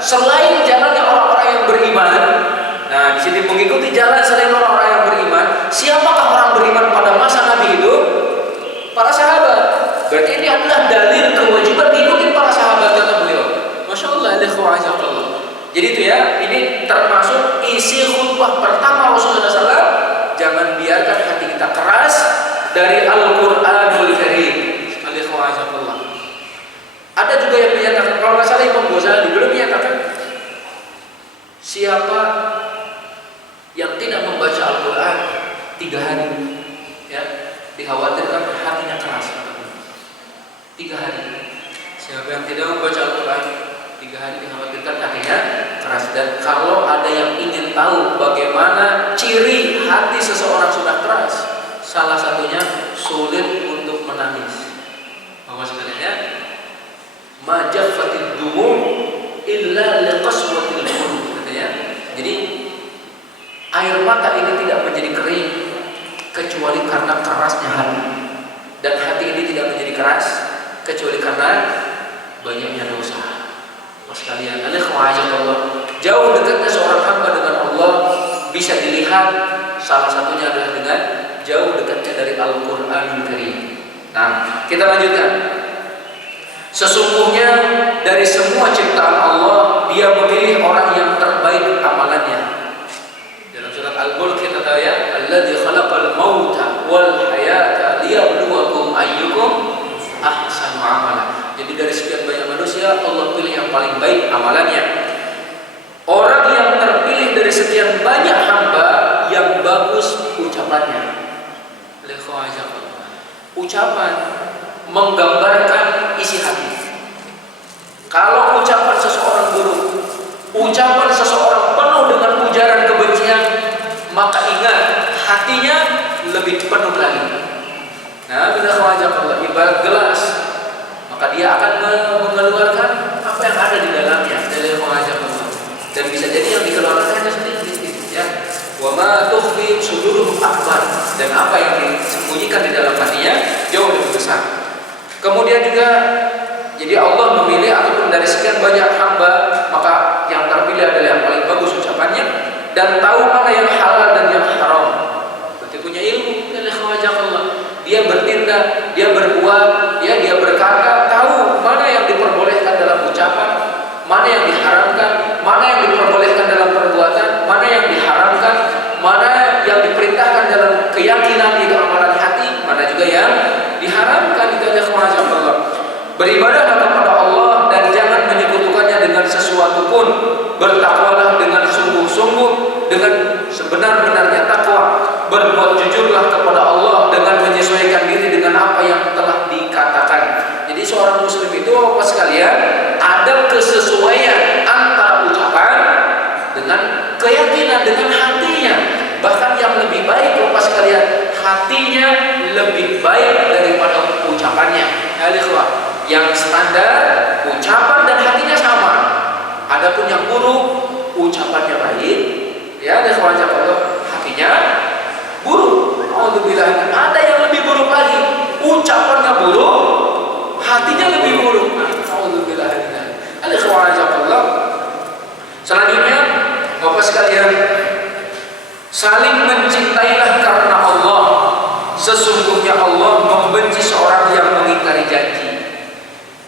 selain jalannya orang-orang yang beriman. Nah, di sini mengikuti jalan selain orang-orang yang beriman. Siapakah orang beriman pada masa Nabi hidup? Para sahabat. Berarti ini adalah dalil kewajiban diikuti para sahabat, kata beliau. Masya Allah, jadi itu ya, ini termasuk isi khutbah pertama Rasulullah SAW. Jangan biarkan hati kita keras dari Al-Quranul Karim. Ada juga yang menyatakan, kalau nggak salah Imam Ghazali dulu menyatakan, siapa yang tidak membaca Al-Quran 3 hari, ya, dikhawatirkan hatinya keras. 3 hari. Siapa yang tidak membaca Al-Quran 3 hari, dikhawatirkan hatinya keras. Dan kalau ada yang ingin tahu bagaimana ciri hati seseorang sudah keras, salah satunya sulit untuk menangis. Bapak sekalian ya, ma jaffatid dumu' illa liqaswatil qulub, katanya. Jadi air mata ini tidak menjadi kering kecuali karena kerasnya hati, dan hati ini tidak menjadi keras kecuali karena banyaknya dosa. Mas sekalian, Allah, jauh dekatnya seorang hamba dengan Allah bisa dilihat, salah satunya adalah dengan jauh dekatnya dari Al-Quranul Karim. Nah, kita lanjutkan. Sesungguhnya dari semua ciptaan Allah, Dia memilih orang yang terbaik amalannya. Dalam surat Al-Mulk kita tahu ya, alladzi khalaqal mauta wal hayata liyabluwakum ayyukum ahsanu amala. Jadi dari sekian banyak manusia, Allah pilih yang paling baik amalannya. Orang yang terpilih dari sekian banyak hamba yang bagus ucapannya. Ucapan menggambarkan isi hati. Kalau ucapan seseorang buruk, ucapan seseorang penuh dengan ujaran kebencian, maka ingat, hatinya lebih penuh lagi. Nah, bila Allah ibarat gelas, maka dia akan mengeluarkan apa yang ada di dalamnya dari Allah. Dan bisa jadi yang dikeluarkan hanya sedikit, ya. Wa ma tukhfi suduruhum akbar, dan apa yang disembunyikan di dalam hatinya jauh lebih besar. Kemudian juga, jadi Allah memilih ataupun dari sekian banyak hamba, maka yang terpilih adalah yang paling bagus ucapannya dan tahu mana yang halal dan yang haram. Berarti punya ilmu dan Allah. Dia bertindak, dia berbuat, ya, dia berkata, tahu mana yang diperbolehkan dalam ucapan, mana yang diharamkan, mana yang diperbolehkan dalam perbuatan, mana yang diharamkan, mana yang diperintahkan dalam keyakinan itu amalan hati, mana juga yang diharamkan itu ada kemahasan Allah. Beribadahlah kepada Allah dan jangan menyekutukannya dengan sesuatu pun. Bertakwalah dengan sungguh-sungguh, dengan sebenar-benarnya takwa. Berbuat jujurlah kepada Allah dengan menyesuaikan diri dengan apa yang telah dikatakan. Jadi seorang muslim itu, Bapak sekalian, ada kesesuaian antara ucapan dengan keyakinan, dengan hatinya. Bahkan yang lebih baik, Bapak sekalian, hatinya lebih baik daripada ucapannya. Yang standar ucapan dan hatinya sama. Adapun yang buruk, ucapannya baik, ya, ada kewajiban Allah, hatinya buruk. Alhamdulillah. Ada yang lebih buruk lagi, ucapannya buruk, hatinya lebih buruk. Alhamdulillah. Ada kewajiban Allah. Selanjutnya, Bapak sekalian, saling mencintailah karena Allah. Sesungguhnya Allah membenci seorang yang mengingkari janji.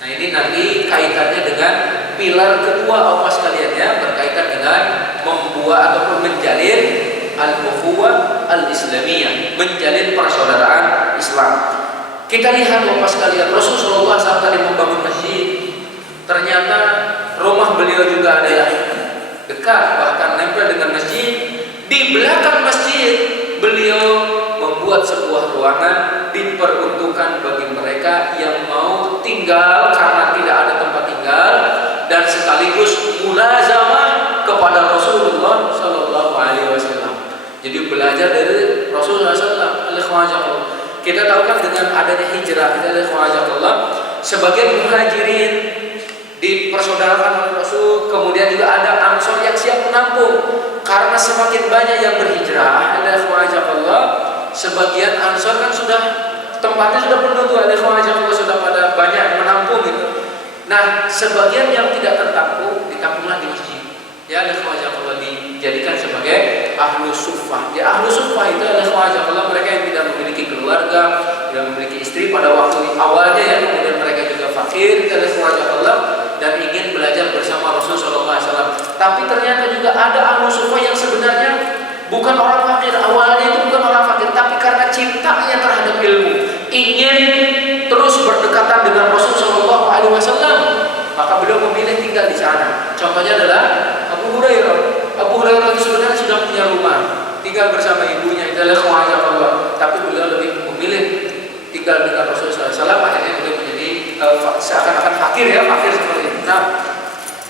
Nah, ini nanti kaitannya dengan pilar kedua, Bapak sekalian, ya, berkaitan dengan membuat ataupun menjalin al-ukhuwah al-islamiyah, menjalin persaudaraan Islam. Kita lihat Bapak sekalian, Rasulullah SAW tadi membangun masjid, ternyata rumah beliau juga ada yang dekat, bahkan nempel dengan masjid. Di belakang masjid beliau membuat sebuah ruangan diperuntukkan bagi mereka yang mau tinggal karena tidak ada tempat tinggal, dan sekaligus mulazamah kepada Rasulullah Sallallahu Alaihi Wasallam. Jadi belajar dari Rasulullah SAW. Kita tahu kan dengan adanya hijrah, sebagian muhajirin dipersaudarakan oleh Rasul, kemudian juga ada Ansor yang siap menampung. Karena semakin banyak yang berhijrah, sebagian Ansor kan sudah tempatnya sudah penuh tuh, sudah pada banyak menampung gitu. Nah, sebagian yang tidak tertampung ditampunglah di masjid. Ya, dijadikan sebagai ahlu suffah. Ya, ahlu suffah itu adalah mereka yang tidak memiliki keluarga, tidak memiliki istri pada waktu awalnya ya, kemudian mereka juga fakir, dan ingin belajar bersama Rasulullah SAW. Tapi ternyata juga ada ahlu suffah yang sebenarnya bukan orang fakir. Awalnya itu bukan orang fakir, tapi karena cintanya terhadap ilmu, ingin terus berdekatan dengan Rasulullah SAW, maka beliau memilih tinggal di sana. Contohnya adalah Abu Hurairah. Abu Hurairah itu sebenarnya sudah punya rumah, tinggal bersama ibunya, tapi beliau lebih memilih tinggal dengan Rasulullah SAW. Akhirnya beliau menjadi seakan-akan fakir ya, fakir seperti itu. Nah,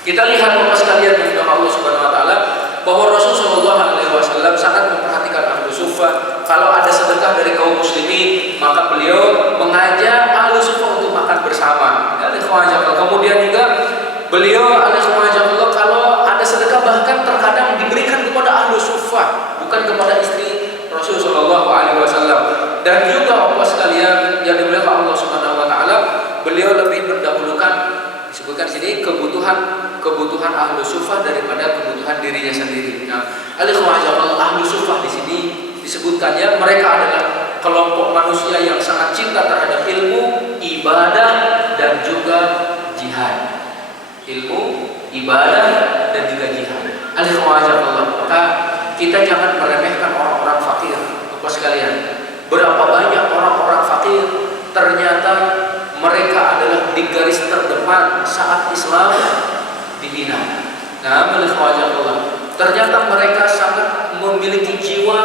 kita lihat Bapak sekalian yang Allah Subhanahu Wa Taala, bahwa Rasulullah SAW sangat memperhatikan ahlu suffah. Kalau ada sedekah dari kaum muslimin, maka beliau mengajak ahlu suffah untuk makan bersama. Kemudian juga beliau kalau ada sedekah bahkan terkadang diberikan kepada ahlu suffah, bukan kepada istri Rasulullah SAW. Dan juga Bapak sekalian yang dimuliakan Allah Subhanahu Wa Taala, beliau lebih mendahulukan, disebutkan sini, kebutuhan ahlu suffah daripada kebutuhan dirinya sendiri. Nah, ahlu suffah di sini disebutkannya mereka adalah kelompok manusia yang sangat cinta terhadap ilmu, ibadah, dan juga jihad. Ilmu, ibadah, dan juga jihad. Maka kita jangan meremehkan orang-orang fakir, Bapak sekalian. Berapa banyak orang-orang fakir ternyata mereka adalah di garis terdepan saat Islam dihina. Nah, ternyata mereka sangat memiliki jiwa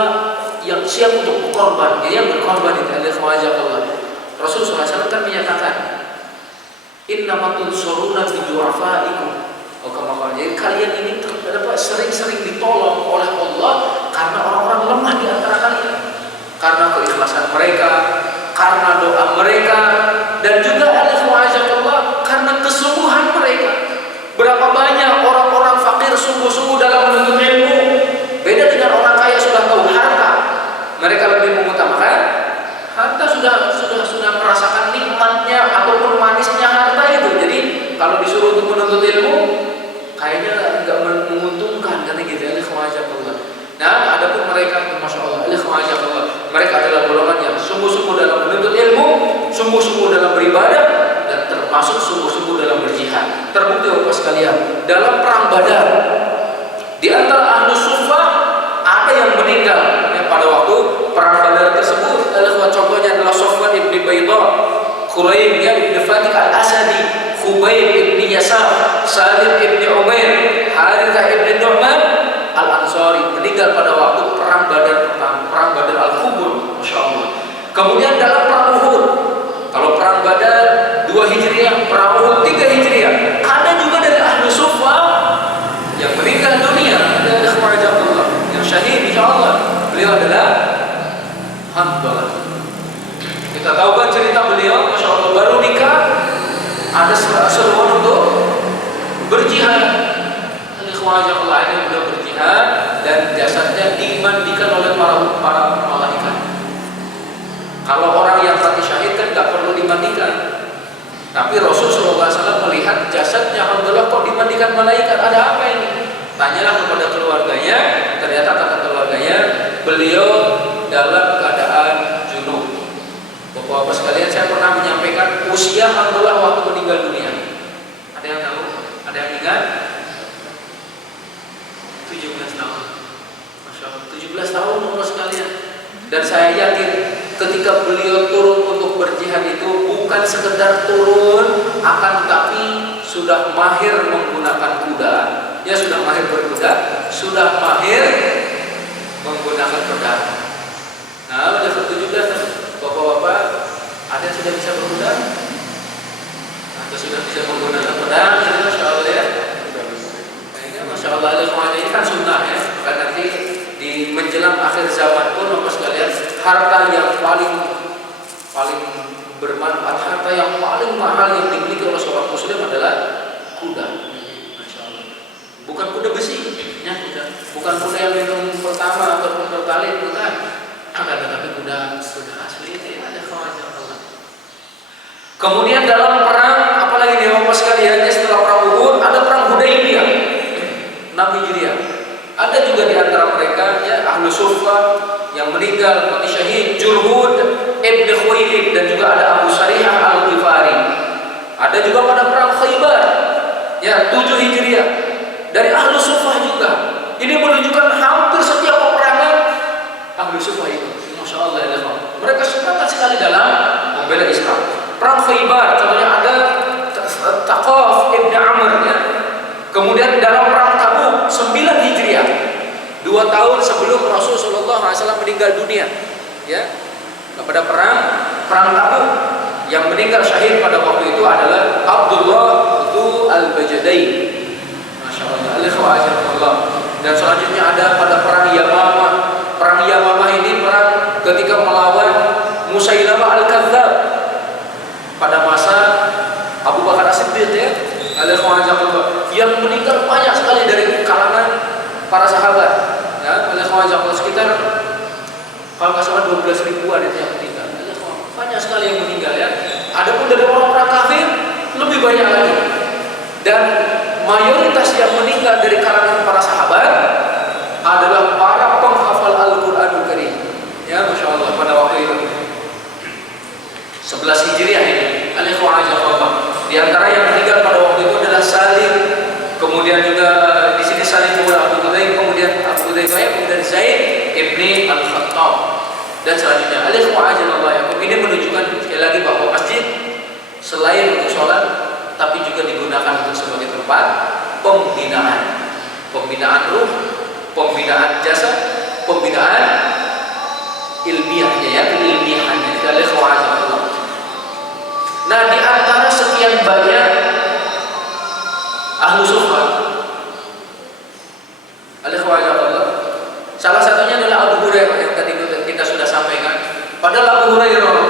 yang siap untuk berkorban. Jadi yang berkorban itu adalah Rasulullah SAW kan menyatakan, innamatul suruna bidu'afaikum. Jadi kalian ini sering-sering ditolong oleh Allah karena orang-orang lemah di antara kalian, karena keikhlasan mereka, karena doa mereka, dan juga karena kesungguhan mereka. Berapa banyak orang-orang fakir sungguh-sungguh dalam menuntut ilmu. Beda dengan orang kaya sudah tahu harta, mereka lebih mengutamakan harta, sudah merasakan nikmatnya ataupun manisnya harta itu. Jadi kalau disuruh untuk menuntut ilmu, kayaknya nggak menguntungkan, karena gitu ya. Nah, adapun mereka, masya Allah, mereka adalah golongan yang sungguh-sungguh dalam menuntut ilmu, sungguh-sungguh dalam beribadah, dan termasuk sungguh-sungguh dalam berjihad. Terbukti Bapak sekalian, dalam perang Badar, di antara ahlu suffah ada yang meninggal ya, pada waktu perang Badar tersebut. Contohnya adalah Sofwan ibn Baidah, Khuraim ibn Fatih al-Asadi, Khubayb ibn Yasar, Salim ibn Umair, Harithah ibn Nu'man al-Ansari, meninggal pada waktu perang Badar pertama, perang Badar al-Kubur, Masya Allah. Kemudian dalam perang Uhud, kalau perang Badar 2 Hijriah, perang Uhud 3 Hijriah, ada juga dari ahlu suffah yang meninggal dunia. Ada Allah yang syahid, insya Allah beliau adalah Hanzalah. Kita tahu kan cerita beliau, Masya Allah, baru nikah, ada seruan untuk berjihad. Allah ini sudah berjihad, dan jasadnya dimandikan oleh para malaikat. Kalau orang yang mati syahid kan nggak perlu dimandikan, tapi Rasulullah SAW melihat jasadnya, alhamdulillah kok dimandikan malaikat, ada apa ini? Tanyalah kepada keluarganya, ternyata kata keluarganya, beliau dalam keadaan junub. Bapak-bapak sekalian, saya pernah menyampaikan usia alhamdulillah waktu meninggal dunia. Ada yang tahu? Ada yang ingat? 17 tahun. Masya Allah, 17 tahun Bapak sekalian. Dan saya yakin ketika beliau turun untuk berjihad itu bukan sekedar turun, akan tetapi sudah mahir menggunakan kuda. Ya, sudah mahir berkuda, sudah mahir menggunakan pedang. Nah, udah 17 bapak-bapak, ada yang sudah bisa berkuda? Atau sudah bisa menggunakan pedang? Ini Masya Allah ya. Ini Masya Allah, ini kan sunnah ya. Kan nanti di menjelang akhir zaman pun Bapak sekalian, harta yang paling bermanfaat, harta yang paling mahal yang dimiliki oleh seorang muslim adalah kuda. Masya Allah. Bukan kuda besi, ya, bukan kuda yang minum pertama ataupun tertarik, bukan. Tetapi kuda asli itu ada khawatir Allah. Kemudian dalam perang, apalagi nih Bapak sekalian, setelah perang Uhud ada perang Hudaybiyah 6 Hijriah. Ada juga di antara mereka ya Ahlu Suffah yang meninggal mati syahid, Jurhud Ibn Khuwailid, dan juga ada Abu Sarihah Al-Ghifari. Ada juga pada perang Khaybar ya 7 Hijriah dari Ahlu Suffah juga. Ini menunjukkan hampir setiap peperangan Ahlu Suffah itu, Masya Allah ya, mereka semangat sekali dalam membela Islam. Perang Khaybar contohnya ada Taqaf Ibn Amr ya. Kemudian dalam perang Tabuk 9 Hijriah, 2 tahun sebelum Rasulullah SAW meninggal dunia ya. Pada perang Tabuk yang meninggal syahid pada waktu itu adalah Abdullah Dhu Al-Bajadain. Masya Allah. Dan selanjutnya ada pada perang Yamamah. Perang Yamamah ini perang ketika melawan Musailamah Al-Kadzdzab pada masa Abu Bakar As-Siddiq ya, yang meninggal banyak sekali dari kalangan para sahabat ya, sekitar kalau nggak salah 12 ribuan itu yang meninggal. Banyak sekali yang meninggal ya. Adapun dari orang-orang kafir lebih banyak lagi. Dan mayoritas yang meninggal dari kalangan para sahabat adalah para penghafal Al-Qur'anul Karim. Ya, Masya Allah pada waktu itu 11 Hijriah ini. Di antara yang meninggal pada waktu itu adalah Salim, kemudian juga di sini Salim juga Abu Hudzaifah, kemudian Abu Hudzaifah, kemudian Zaid ibni Al-Khattab, dan selanjutnya. Ini menunjukkan sekali lagi bahwa masjid selain untuk sholat, tapi juga digunakan untuk sebagai tempat pembinaan ruh, pembinaan jasad, pembinaan ilmiahnya ya, keilmiahannya. Nah, di antara sekian banyak Ahlu Suffah, salah satunya adalah Abu Hurairah yang tadi kita sudah sampaikan. Padahal Abu Hurairah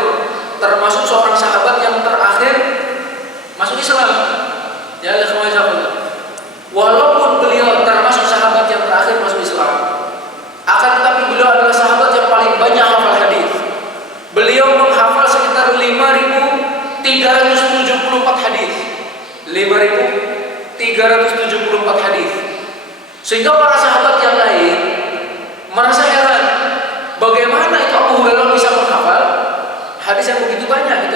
termasuk seorang sahabat yang terakhir masuk Islam. Ya, walaupun beliau termasuk sahabat yang terakhir masuk Islam, akan tetapi beliau adalah sahabat yang paling banyak hafal hadis. Beliau menghafal sekitar 5.374 hadis. 5.374 hadis. Sehingga para sahabat yang lain merasa heran, bagaimana itu Abu Hurairah bisa menghafal hadis yang begitu banyak.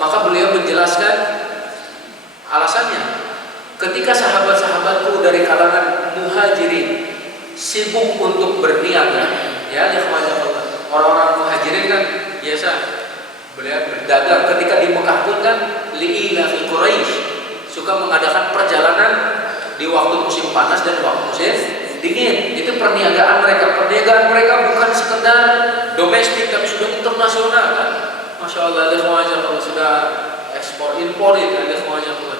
Maka beliau menjelaskan alasannya. Ketika sahabat-sahabatku dari kalangan muhajirin sibuk untuk berniaga, ya, orang-orang muhajirin kan biasa beliau berdagang. Ketika di Mekah pun kan li'ila fi Quraisy suka mengadakan perjalanan di waktu musim panas dan waktu musim dingin. Itu perniagaan mereka. Perniagaan mereka bukan sekedar domestik tapi sudah internasional kan. Masya Allah, kalau sudah ekspor impor itu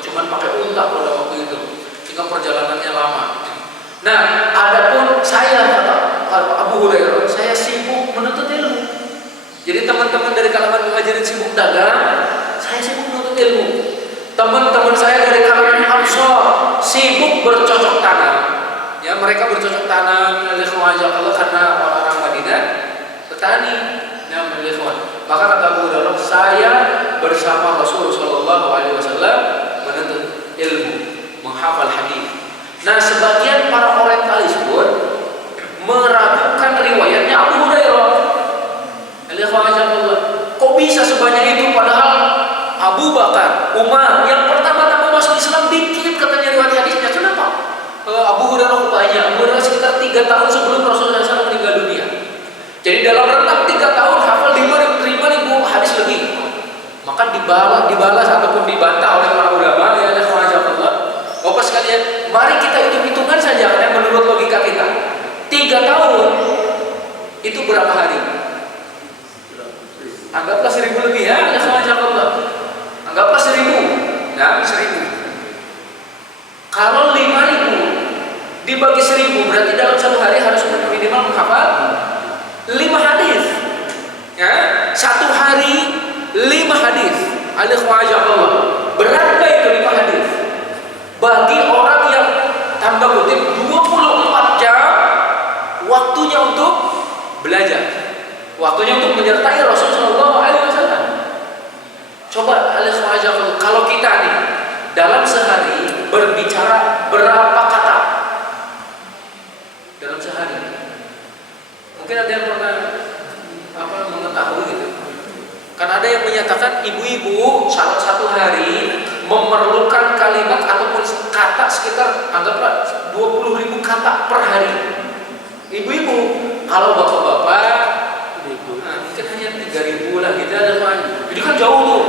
cuman pakai unta pada waktu itu, sehingga perjalanannya lama. Nah, adapun saya kata Abu Hurairah, saya sibuk menuntut ilmu. Jadi teman-teman dari kalangan muhajirin sibuk dagang, saya sibuk menuntut ilmu. Teman-teman saya dari kalangan Ansar sibuk bercocok tanam. Ya, mereka bercocok tanam karena orang-orang Madinah petani. Ya, maka kata Abu Hurairah, saya bersama Rasulullah SAW menuntut ilmu, menghafal hadis. Nah, sebagian para orientalis pun meragukan riwayatnya Abu Hurairah. Kok bisa sebanyak itu, padahal Abu Bakar, Umar yang pertama-tama masuk Islam dikit katanya riwayat hadisnya. Kenapa? Abu Hurairah banyak. Abu Hurairah sekitar 3 tahun sebelum Rasulullah SAW meninggal dunia. Jadi akan dibalas ataupun dibantah oleh para ulama. Ya Allah, Bapak sekalian, mari kita hitung-hitungan saja yang menurut logika kita. 3 tahun itu berapa hari? Anggaplah 1000 lebih ya, Allah. Anggaplah 1000, ya 1000. Kalau 5000 dibagi 1000 berarti dalam 1 hari harus minimal menghafal 5 hadis. Ya, 1 hari 5 hadis. Allah. Berat nggak itu 5 hadis? Bagi orang yang tanda kutip 24 jam waktunya untuk belajar, waktunya untuk menyertai Rasulullah SAW. Coba kalau kita nih dalam sehari berbicara berapa kata dalam sehari? Mungkin ada yang pernah mengetahui gitu. Karena ada yang menyatakan ibu-ibu salah 1 hari memerlukan kalimat ataupun kata sekitar anggaplah 20.000 kata per hari. Ibu-ibu, kalau bapak-bapak mungkin hanya 3.000 lah gitu ada semuanya. Jadi kan jauh tuh.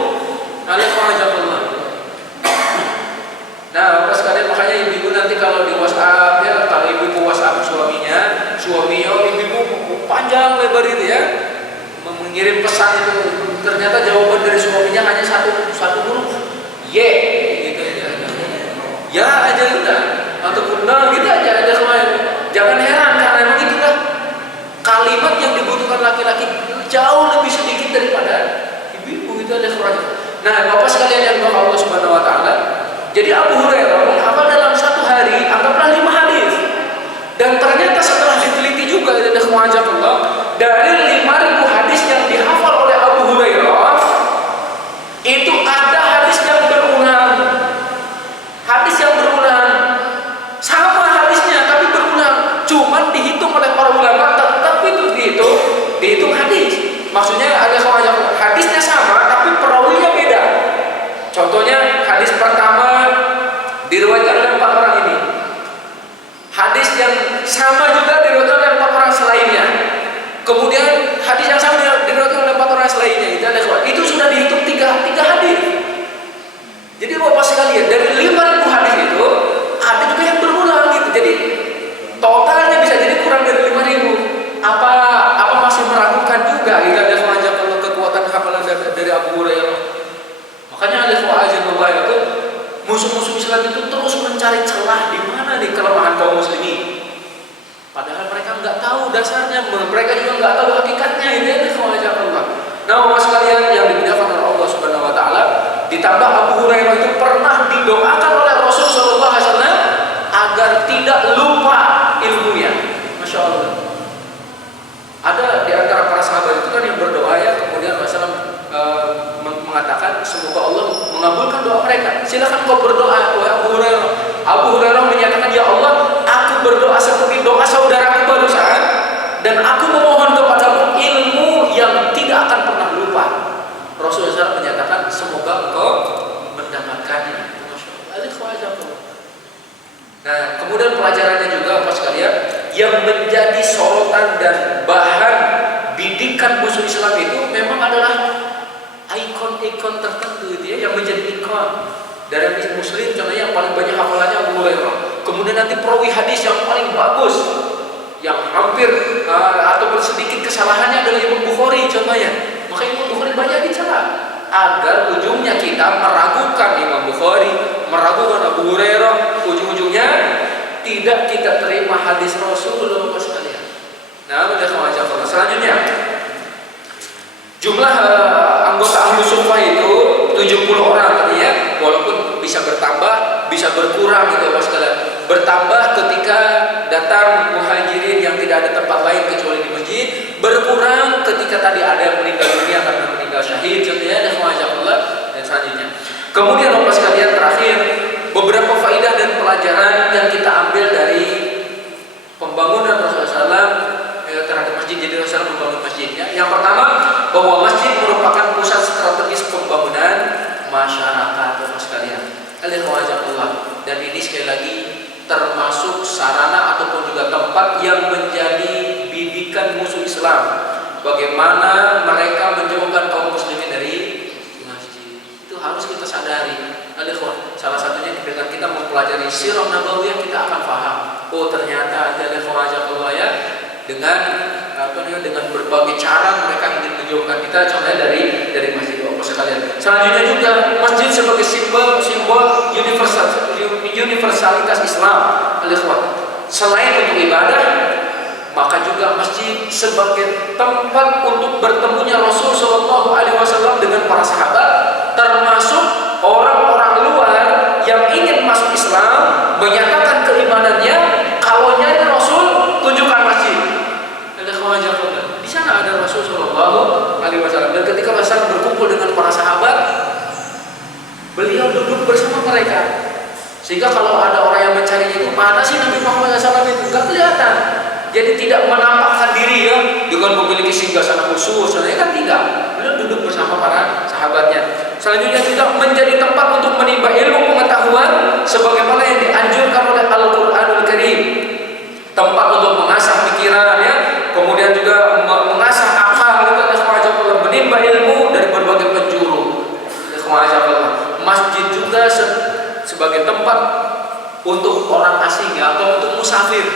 Nah, Bapak sekalian, makanya ibu-ibu nanti kalau di WhatsApp ya, kalau ibu-ibu WhatsApp suaminya ibu-ibu panjang lebar itu ya, mengirim pesan itu, ternyata jawaban dari suaminya hanya satu huruf, ye, gitu aja. Ya aja udah, ataupun no gitu aja ada semuanya. Jangan heran karena memang itulah kalimat yang dibutuhkan laki-laki jauh lebih sedikit daripada ibu-ibu itu ada suaranya. Nah, Bapak sekalian yang doa Allah Subhanahu Wa Taala. Jadi Abu Hurairah menghafal dalam 1 hari anggaplah 5 hadis. Dan ternyata setelah diteliti juga Allah, dari 5.000 hadis yang dihafal oleh Abu Hurairah itu ada hadis yang berulang. Hadis yang berulang. Sama hadisnya tapi berulang. Cuman dihitung oleh para ulama tetap itu dihitung hadis. Maksudnya ada hadisnya sama tapi perawinya beda. Contohnya hadis pertama diriwayatkan oleh 4 orang ini. Hadis yang sama juga diriwayatkan oleh 4 orang selainnya. Kemudian hadis yang sama diriwayatkan oleh 4 orang selainnya. Itu sudah dihitung 3 hadis. Jadi Bapak sekalian, dari 5.000 hadis itu ada juga yang berulang gitu. Jadi totalnya bisa jadi kurang dari 5.000. Apa masih meragukan juga gitu ada semacam kalau kekuatan hafalan dari Abu Hurairah. Makanya ada Allah itu musuh-musuh Islam itu terus mencari celah di mana nih kelemahan kaum muslimin. Padahal mereka nggak tahu dasarnya, mereka juga nggak tahu hakikatnya. Ini ada Allah. Nah, Bapak sekalian yang dimuliakan oleh Allah Subhanahu Wa Taala, ditambah Abu Hurairah itu pernah didoakan oleh Rasul Sallallahu Alaihi Wasallam agar tidak lupa ilmunya. Masya Allah. Ada di antara para sahabat itu kan yang berdoa ya, kemudian Rasulullah mengatakan semoga Allah mengabulkan doa mereka. Silakan kau berdoa, wahai Abu Hurairah. Abu Hurairah menyatakan, ya Allah, aku berdoa seperti doa saudaraku barusan, dan aku memohon kepadamu ilmu yang tidak akan pernah lupa. Rasulullah SAW menyatakan semoga engkau mendapatkannya. Nah, kemudian pelajarannya juga apa sekalian, yang menjadi sorotan dan bahan bidikan musuh Islam itu memang adalah ikon-ikon tertentu itu ya, yang menjadi ikon dari muslim. Contohnya yang paling banyak hafalannya Abu Hurairah. Kemudian nanti perawi hadis yang paling bagus, yang hampir ataupun sedikit kesalahannya adalah Imam Bukhari contohnya. Maka Imam Bukhari banyak dicela agar ujungnya kita meragukan Imam Bukhari, meragukan Abu Hurairah, ujung-ujungnya tidak kita terima hadis Rasulullah sekalian. Nah, udah semacam Allah. Selanjutnya, jumlah anggota ahlu sunnah itu 70 orang tadi ya, walaupun bisa bertambah, bisa berkurang gitu Bapak sekalian. Bertambah ketika datang muhajirin yang tidak ada tempat lain kecuali di masjid, berkurang ketika tadi ada yang meninggal dunia karena meninggal syahid contohnya, dan Allah dan selanjutnya. Kemudian Bapak sekalian, terakhir beberapa faedah dan pelajaran yang kita ambil dari pembangunan Rasulullah SAW terhadap masjid. Jadi Rasulullah membangun masjidnya. Yang pertama, bahwa masjid merupakan pusat strategis pembangunan masyarakat Bapak sekalian. Allah. Dan ini sekali lagi termasuk sarana ataupun juga tempat yang menjadi bidikan musuh Islam. Bagaimana mereka menjauhkan kaum muslimin dari masjid. harus kita sadari. Al-ikhwan, salah satunya dengan kita mempelajari sirah nabawiyah kita akan paham. Oh ternyata ada al-ikhwan ya dengan berbagai cara mereka ingin menjauhkan kita, contohnya dari masjid. Bapak sekalian, selanjutnya juga masjid sebagai simbol universalitas Islam. Al-ikhwan, selain untuk ibadah, maka juga masjid sebagai tempat untuk bertemunya Rasul Shallallahu Alaihi Wasallam dengan para sahabat, termasuk orang-orang luar yang ingin masuk Islam, menyatakan keimanannya. Kalau nyari Rasul, tunjukkan masjid. Di sana ada Rasul Shallallahu Alaihi Wasallam, dan ketika Rasul berkumpul dengan para sahabat, beliau duduk bersama mereka. Sehingga kalau ada orang yang mencarinya itu, mana sih Nabi Muhammad SAW itu? Gak kelihatan. Jadi tidak menampakkan diri ya dengan memiliki singgasana khusus. Sebenarnya kan tidak. Beliau duduk bersama para sahabatnya. Selanjutnya juga menjadi tempat untuk menimba ilmu pengetahuan sebagaimana yang dianjurkan oleh Al-Qur'anul Karim. Tempat untuk mengasah pikiran ya, kemudian juga mengasah akal, menimba ilmu dari berbagai penjuru. Masjid juga sebagai tempat untuk orang asing ya, atau untuk musafir.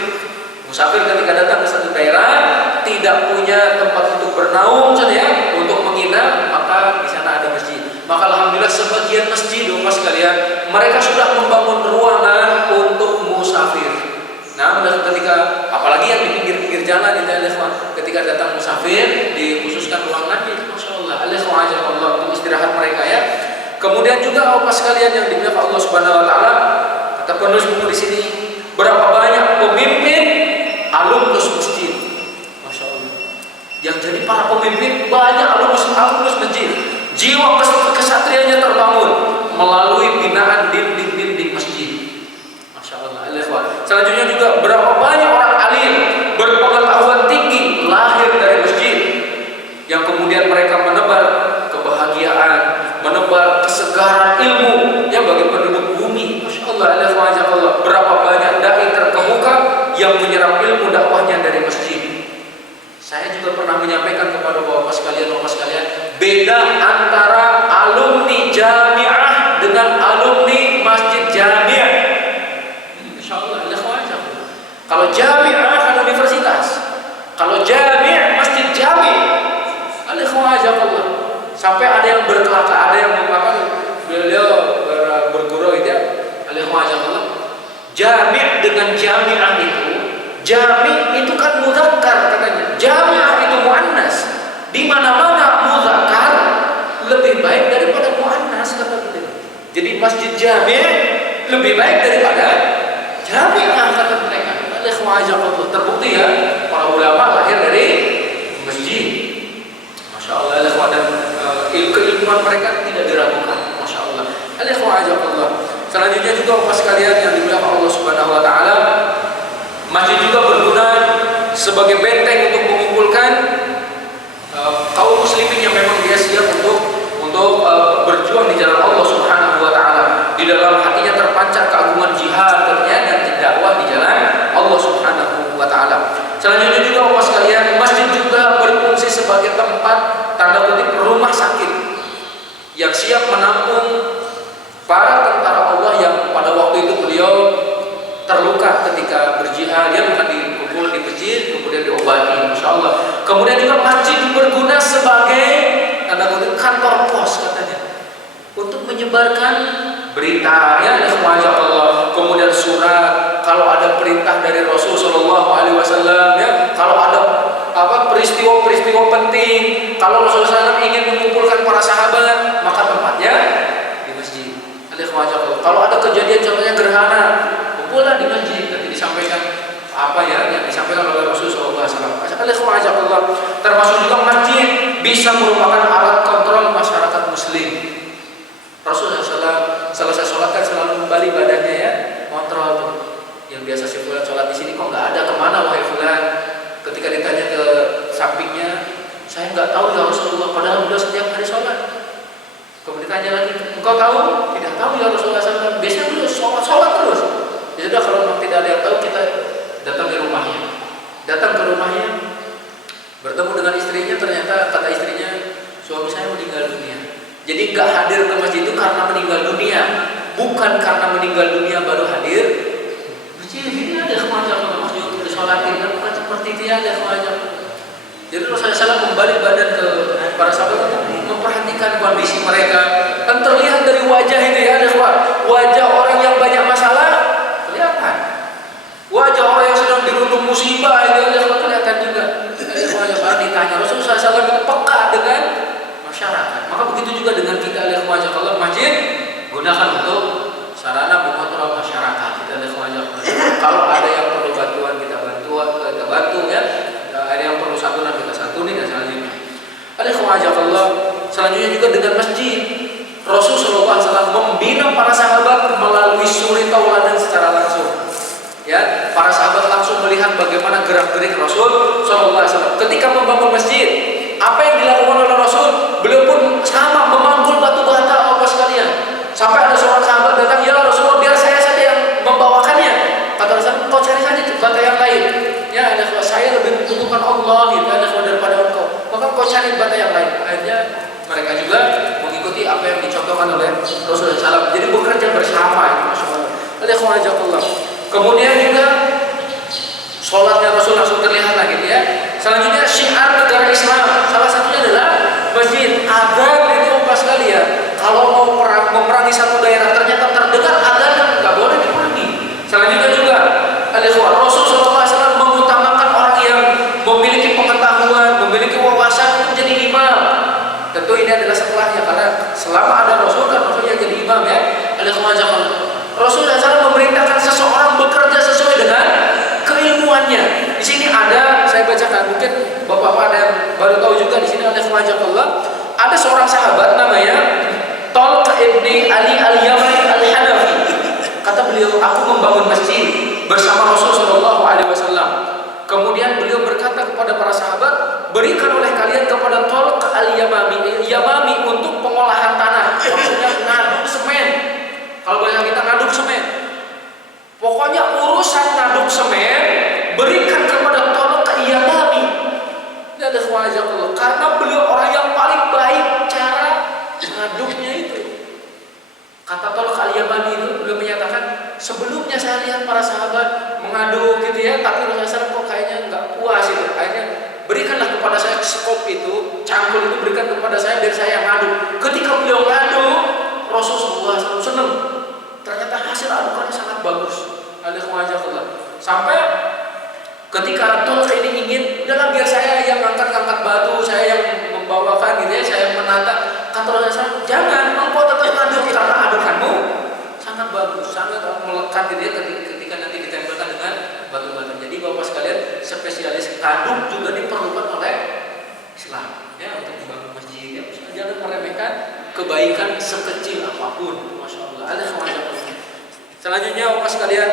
Musafir ketika datang ke satu daerah tidak punya tempat untuk bernaung ya, untuk menginap, maka di sana ada masjid. Maka alhamdulillah sebagian masjid sekalian mereka sudah membangun ruangan untuk musafir. Nah, ketika apalagi yang di pinggir-pinggir jalan itu ketika datang musafir dikhususkan ruangannya, masya Allah, Allah untuk istirahat mereka ya. Kemudian juga apa sekalian yang dimuliakan Allah Subhanahu Wa Taala, kata penulis buku di sini, berapa banyak pemimpin alumnus masjid, masya Allah. Yang jadi para pemimpin banyak alumnus masjid. Jiwa kesatrianya terbangun melalui binaan dinding-dinding masjid. Masya Allah. Selanjutnya juga berapa banyak orang alim berpengetahuan tinggi lahir dari masjid, yang kemudian mereka menebar kebahagiaan, menebar kesegaran ilmu yang bagi penduduk bumi. Masya Allah. Berapa banyak dai terkemuka yang menyerap ilmu dakwahnya dari masjid. Saya juga pernah menyampaikan kepada bapak sekalian, beda antara alumni jamiah dengan alumni masjid jamiah. Kalau jamiah kan universitas, kalau jamiah masjid jamiah. Sampai ada yang berkelakar, ada yang mengatakan beliau bergurau itu ya. Jami' dengan jami'ah itu, jami' itu kan mudzakkar katanya, jami'ah itu muannas. Di mana-mana mudzakkar lebih baik daripada muannas kata beliau. Jadi masjid jami' lebih baik daripada jami'ah kata mereka. Terbukti ya, para ulama lahir dari masjid. Masya Allah, dan keilmuan mereka tidak diragukan. Masya Allah. Selanjutnya juga Bapak sekalian yang dimuliakan Allah Subhanahu Wa Taala, masjid juga berguna sebagai benteng untuk mengumpulkan kaum muslimin yang memang dia siap untuk berjuang di jalan Allah Subhanahu Wa Taala. Di dalam hatinya terpancar keagungan jihad dan dakwah di jalan Allah Subhanahu Wa Taala. Selanjutnya juga Bapak sekalian, masjid juga berfungsi sebagai tempat tanda kutip rumah sakit yang siap menampung para tentara Allah yang pada waktu itu beliau terluka ketika berjihad. Dia bukan dikumpul di masjid kemudian diobati, insya Allah. Kemudian juga masjid berguna sebagai tanda kutip kantor pos katanya, untuk menyebarkan berita ya, Allah. Kemudian surat, kalau ada perintah dari Rasul Shallallahu Alaihi Wasallam ya, kalau ada peristiwa-peristiwa penting, kalau Rasulullah SAW ingin mengumpulkan para sahabat, maka tempatnya di masjid. Kalau ada kejadian contohnya gerhana, kumpullah di masjid, nanti disampaikan apa ya yang disampaikan oleh Rasulullah SAW. Termasuk juga masjid bisa merupakan alat kontrol masyarakat muslim. Rasulullah SAW selesai sholat kan selalu kembali badannya ya, kontrol tuh. Yang biasa si fulan sholat di sini kok nggak ada, kemana wahai fulan? Ketika ditanya ke sampingnya, saya nggak tahu ya Rasulullah, padahal beliau setiap hari sholat. Kemudian ditanya lagi, engkau tahu? Tidak tahu ya Rasulullah SAW. Biasanya beliau sholat terus. Ya sudah, kalau memang tidak ada yang tahu, kita datang ke rumahnya. Datang ke rumahnya, bertemu dengan istrinya, ternyata kata istrinya, suami saya meninggal dunia. Jadi nggak hadir ke masjid itu karena meninggal dunia, bukan karena meninggal dunia baru hadir masjid. Ini ada semacam masjid untuk disolatin, kan bukan seperti itu ya, ada semacam. Jadi Rasulullah SAW membalik badan ke para sahabat untuk memperhatikan kondisi mereka. Kan terlihat dari wajah itu ya, ada wajah orang yang banyak masalah kelihatan, wajah orang yang sedang dirundung musibah itu ada kelihatan juga. Wajah baru ditanya, Rasulullah SAW itu peka dengan masyarakat. Maka begitu juga dengan kita, oleh wajah Allah, masjid gunakan untuk sarana mengontrol masyarakat. Kita oleh wajah Allah. Kalau ada yang perlu bantuan kita bantu ya. Ada yang perlu santunan kita santunin dan selanjutnya. Oleh wajah Allah. Selanjutnya juga dengan masjid. Rasulullah SAW membina para sahabat melalui suri tauladan secara langsung. Ya, para sahabat langsung melihat bagaimana gerak-gerik Rasul SAW ketika membangun masjid. Apa yang dilakukan oleh Rasul? Beliau pun sama memanggul batu bata apa sekalian. Sampai ada seorang sahabat datang, ya Rasulullah, biar saya saja yang membawakannya. Kata Rasul, kau cari saja bata yang lain. Ya, ada saya lebih membutuhkan Allah gitu, ada daripada engkau. Maka kau cari bata yang lain. Akhirnya mereka juga mengikuti apa yang dicontohkan oleh Rasulullah SAW. Jadi bekerja bersama. Alhamdulillah. Kemudian juga sholatnya Rasul langsung terlihat lagi ya. Selanjutnya syiar negara Islam, salah satunya adalah masjid. Adzan itu apa sekali ya. Kalau mau memerangi satu daerah ternyata terdengar adzan, kan nggak boleh diperangi. Selanjutnya juga Rasul SAW mengutamakan orang yang memiliki pengetahuan, memiliki wawasan untuk jadi imam. Tentu ini adalah setelahnya, karena selama ada Rasul kan Rasul yang jadi imam ya. Rasul SAW memerintahkan seseorang bekerja sesuai dengan keilmuannya. Di sini ada, saya bacakan, mungkin bapak-bapak ada yang baru tahu juga. Di sini ada Allah. Ada seorang sahabat namanya Talq ibni Ali al-Yamani al-Hanafi. Kata beliau, aku membangun masjid bersama Rasulullah SAW. Kemudian beliau berkata kepada para sahabat, berikan oleh kalian kepada Talq al-Yamami untuk pengolahan tanah. Maksudnya ngaduk semen. Kalau bahasa kita ngaduk semen. Pokoknya urusan ngaduk semen berikan kepada Talq al-Yamami. Ini ada wajah Allah. Karena beliau orang yang paling baik cara ngaduknya itu. Kata Talq al-Yamami itu, beliau menyatakan, sebelumnya saya lihat para sahabat mengaduk gitu ya, tapi Rasulullah kok kayaknya nggak puas itu. Akhirnya berikanlah kepada saya skop itu, cangkul itu berikan kepada saya biar saya ngaduk. Ketika beliau ngaduk, Rasulullah SAW senang. Ternyata hasil adukannya sangat bagus. Alhamdulillah. Sampai ketika Talq ini ingin, udahlah biar saya yang angkat-angkat batu, saya yang membawakan gitu ya, saya yang menata. Kata Rasulullah, jangan, engkau tetap ngaduk karena adukanmu sangat bagus, sangat melekat gitu ya, ketika nanti ditempelkan dengan batu-batu. Jadi bapak sekalian, spesialis ngaduk juga diperlukan oleh Islam ya, untuk membangun masjid ya. Jangan meremehkan kebaikan sekecil apapun. Masya Allah. Selanjutnya bapak sekalian,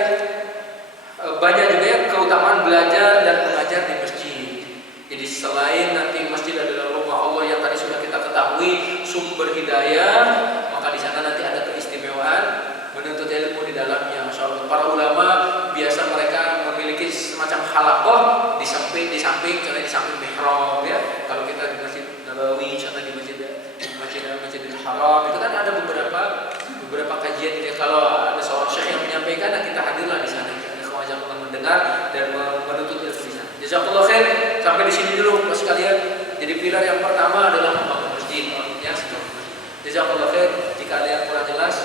banyak juga ya keutamaan belajar dan mengajar di masjid. Jadi selain nanti masjid adalah rumah Allah yang tadi sudah kita ketahui, sumber hidayah, maka di sana nanti ada keistimewaan menuntut ilmu di dalamnya. Masya Allah. Para ulama biasa mereka memiliki semacam halaqah di samping mihrab ya. Kalau kita di Masjid Nabawi, contoh di Masjidil Haram itu kan ada beberapa kajian gitu ya. Kalau ada seorang syekh yang menyampaikan, nah kita hadirlah di sana. Kita kewajiban mendengar dan menuntut ilmu di sana. Jazakallahu khair. Sampai di sini dulu Bapak sekalian. Jadi pilar yang pertama adalah membangun masjid ya. Jazakallahu khair. Jika ada yang kurang jelas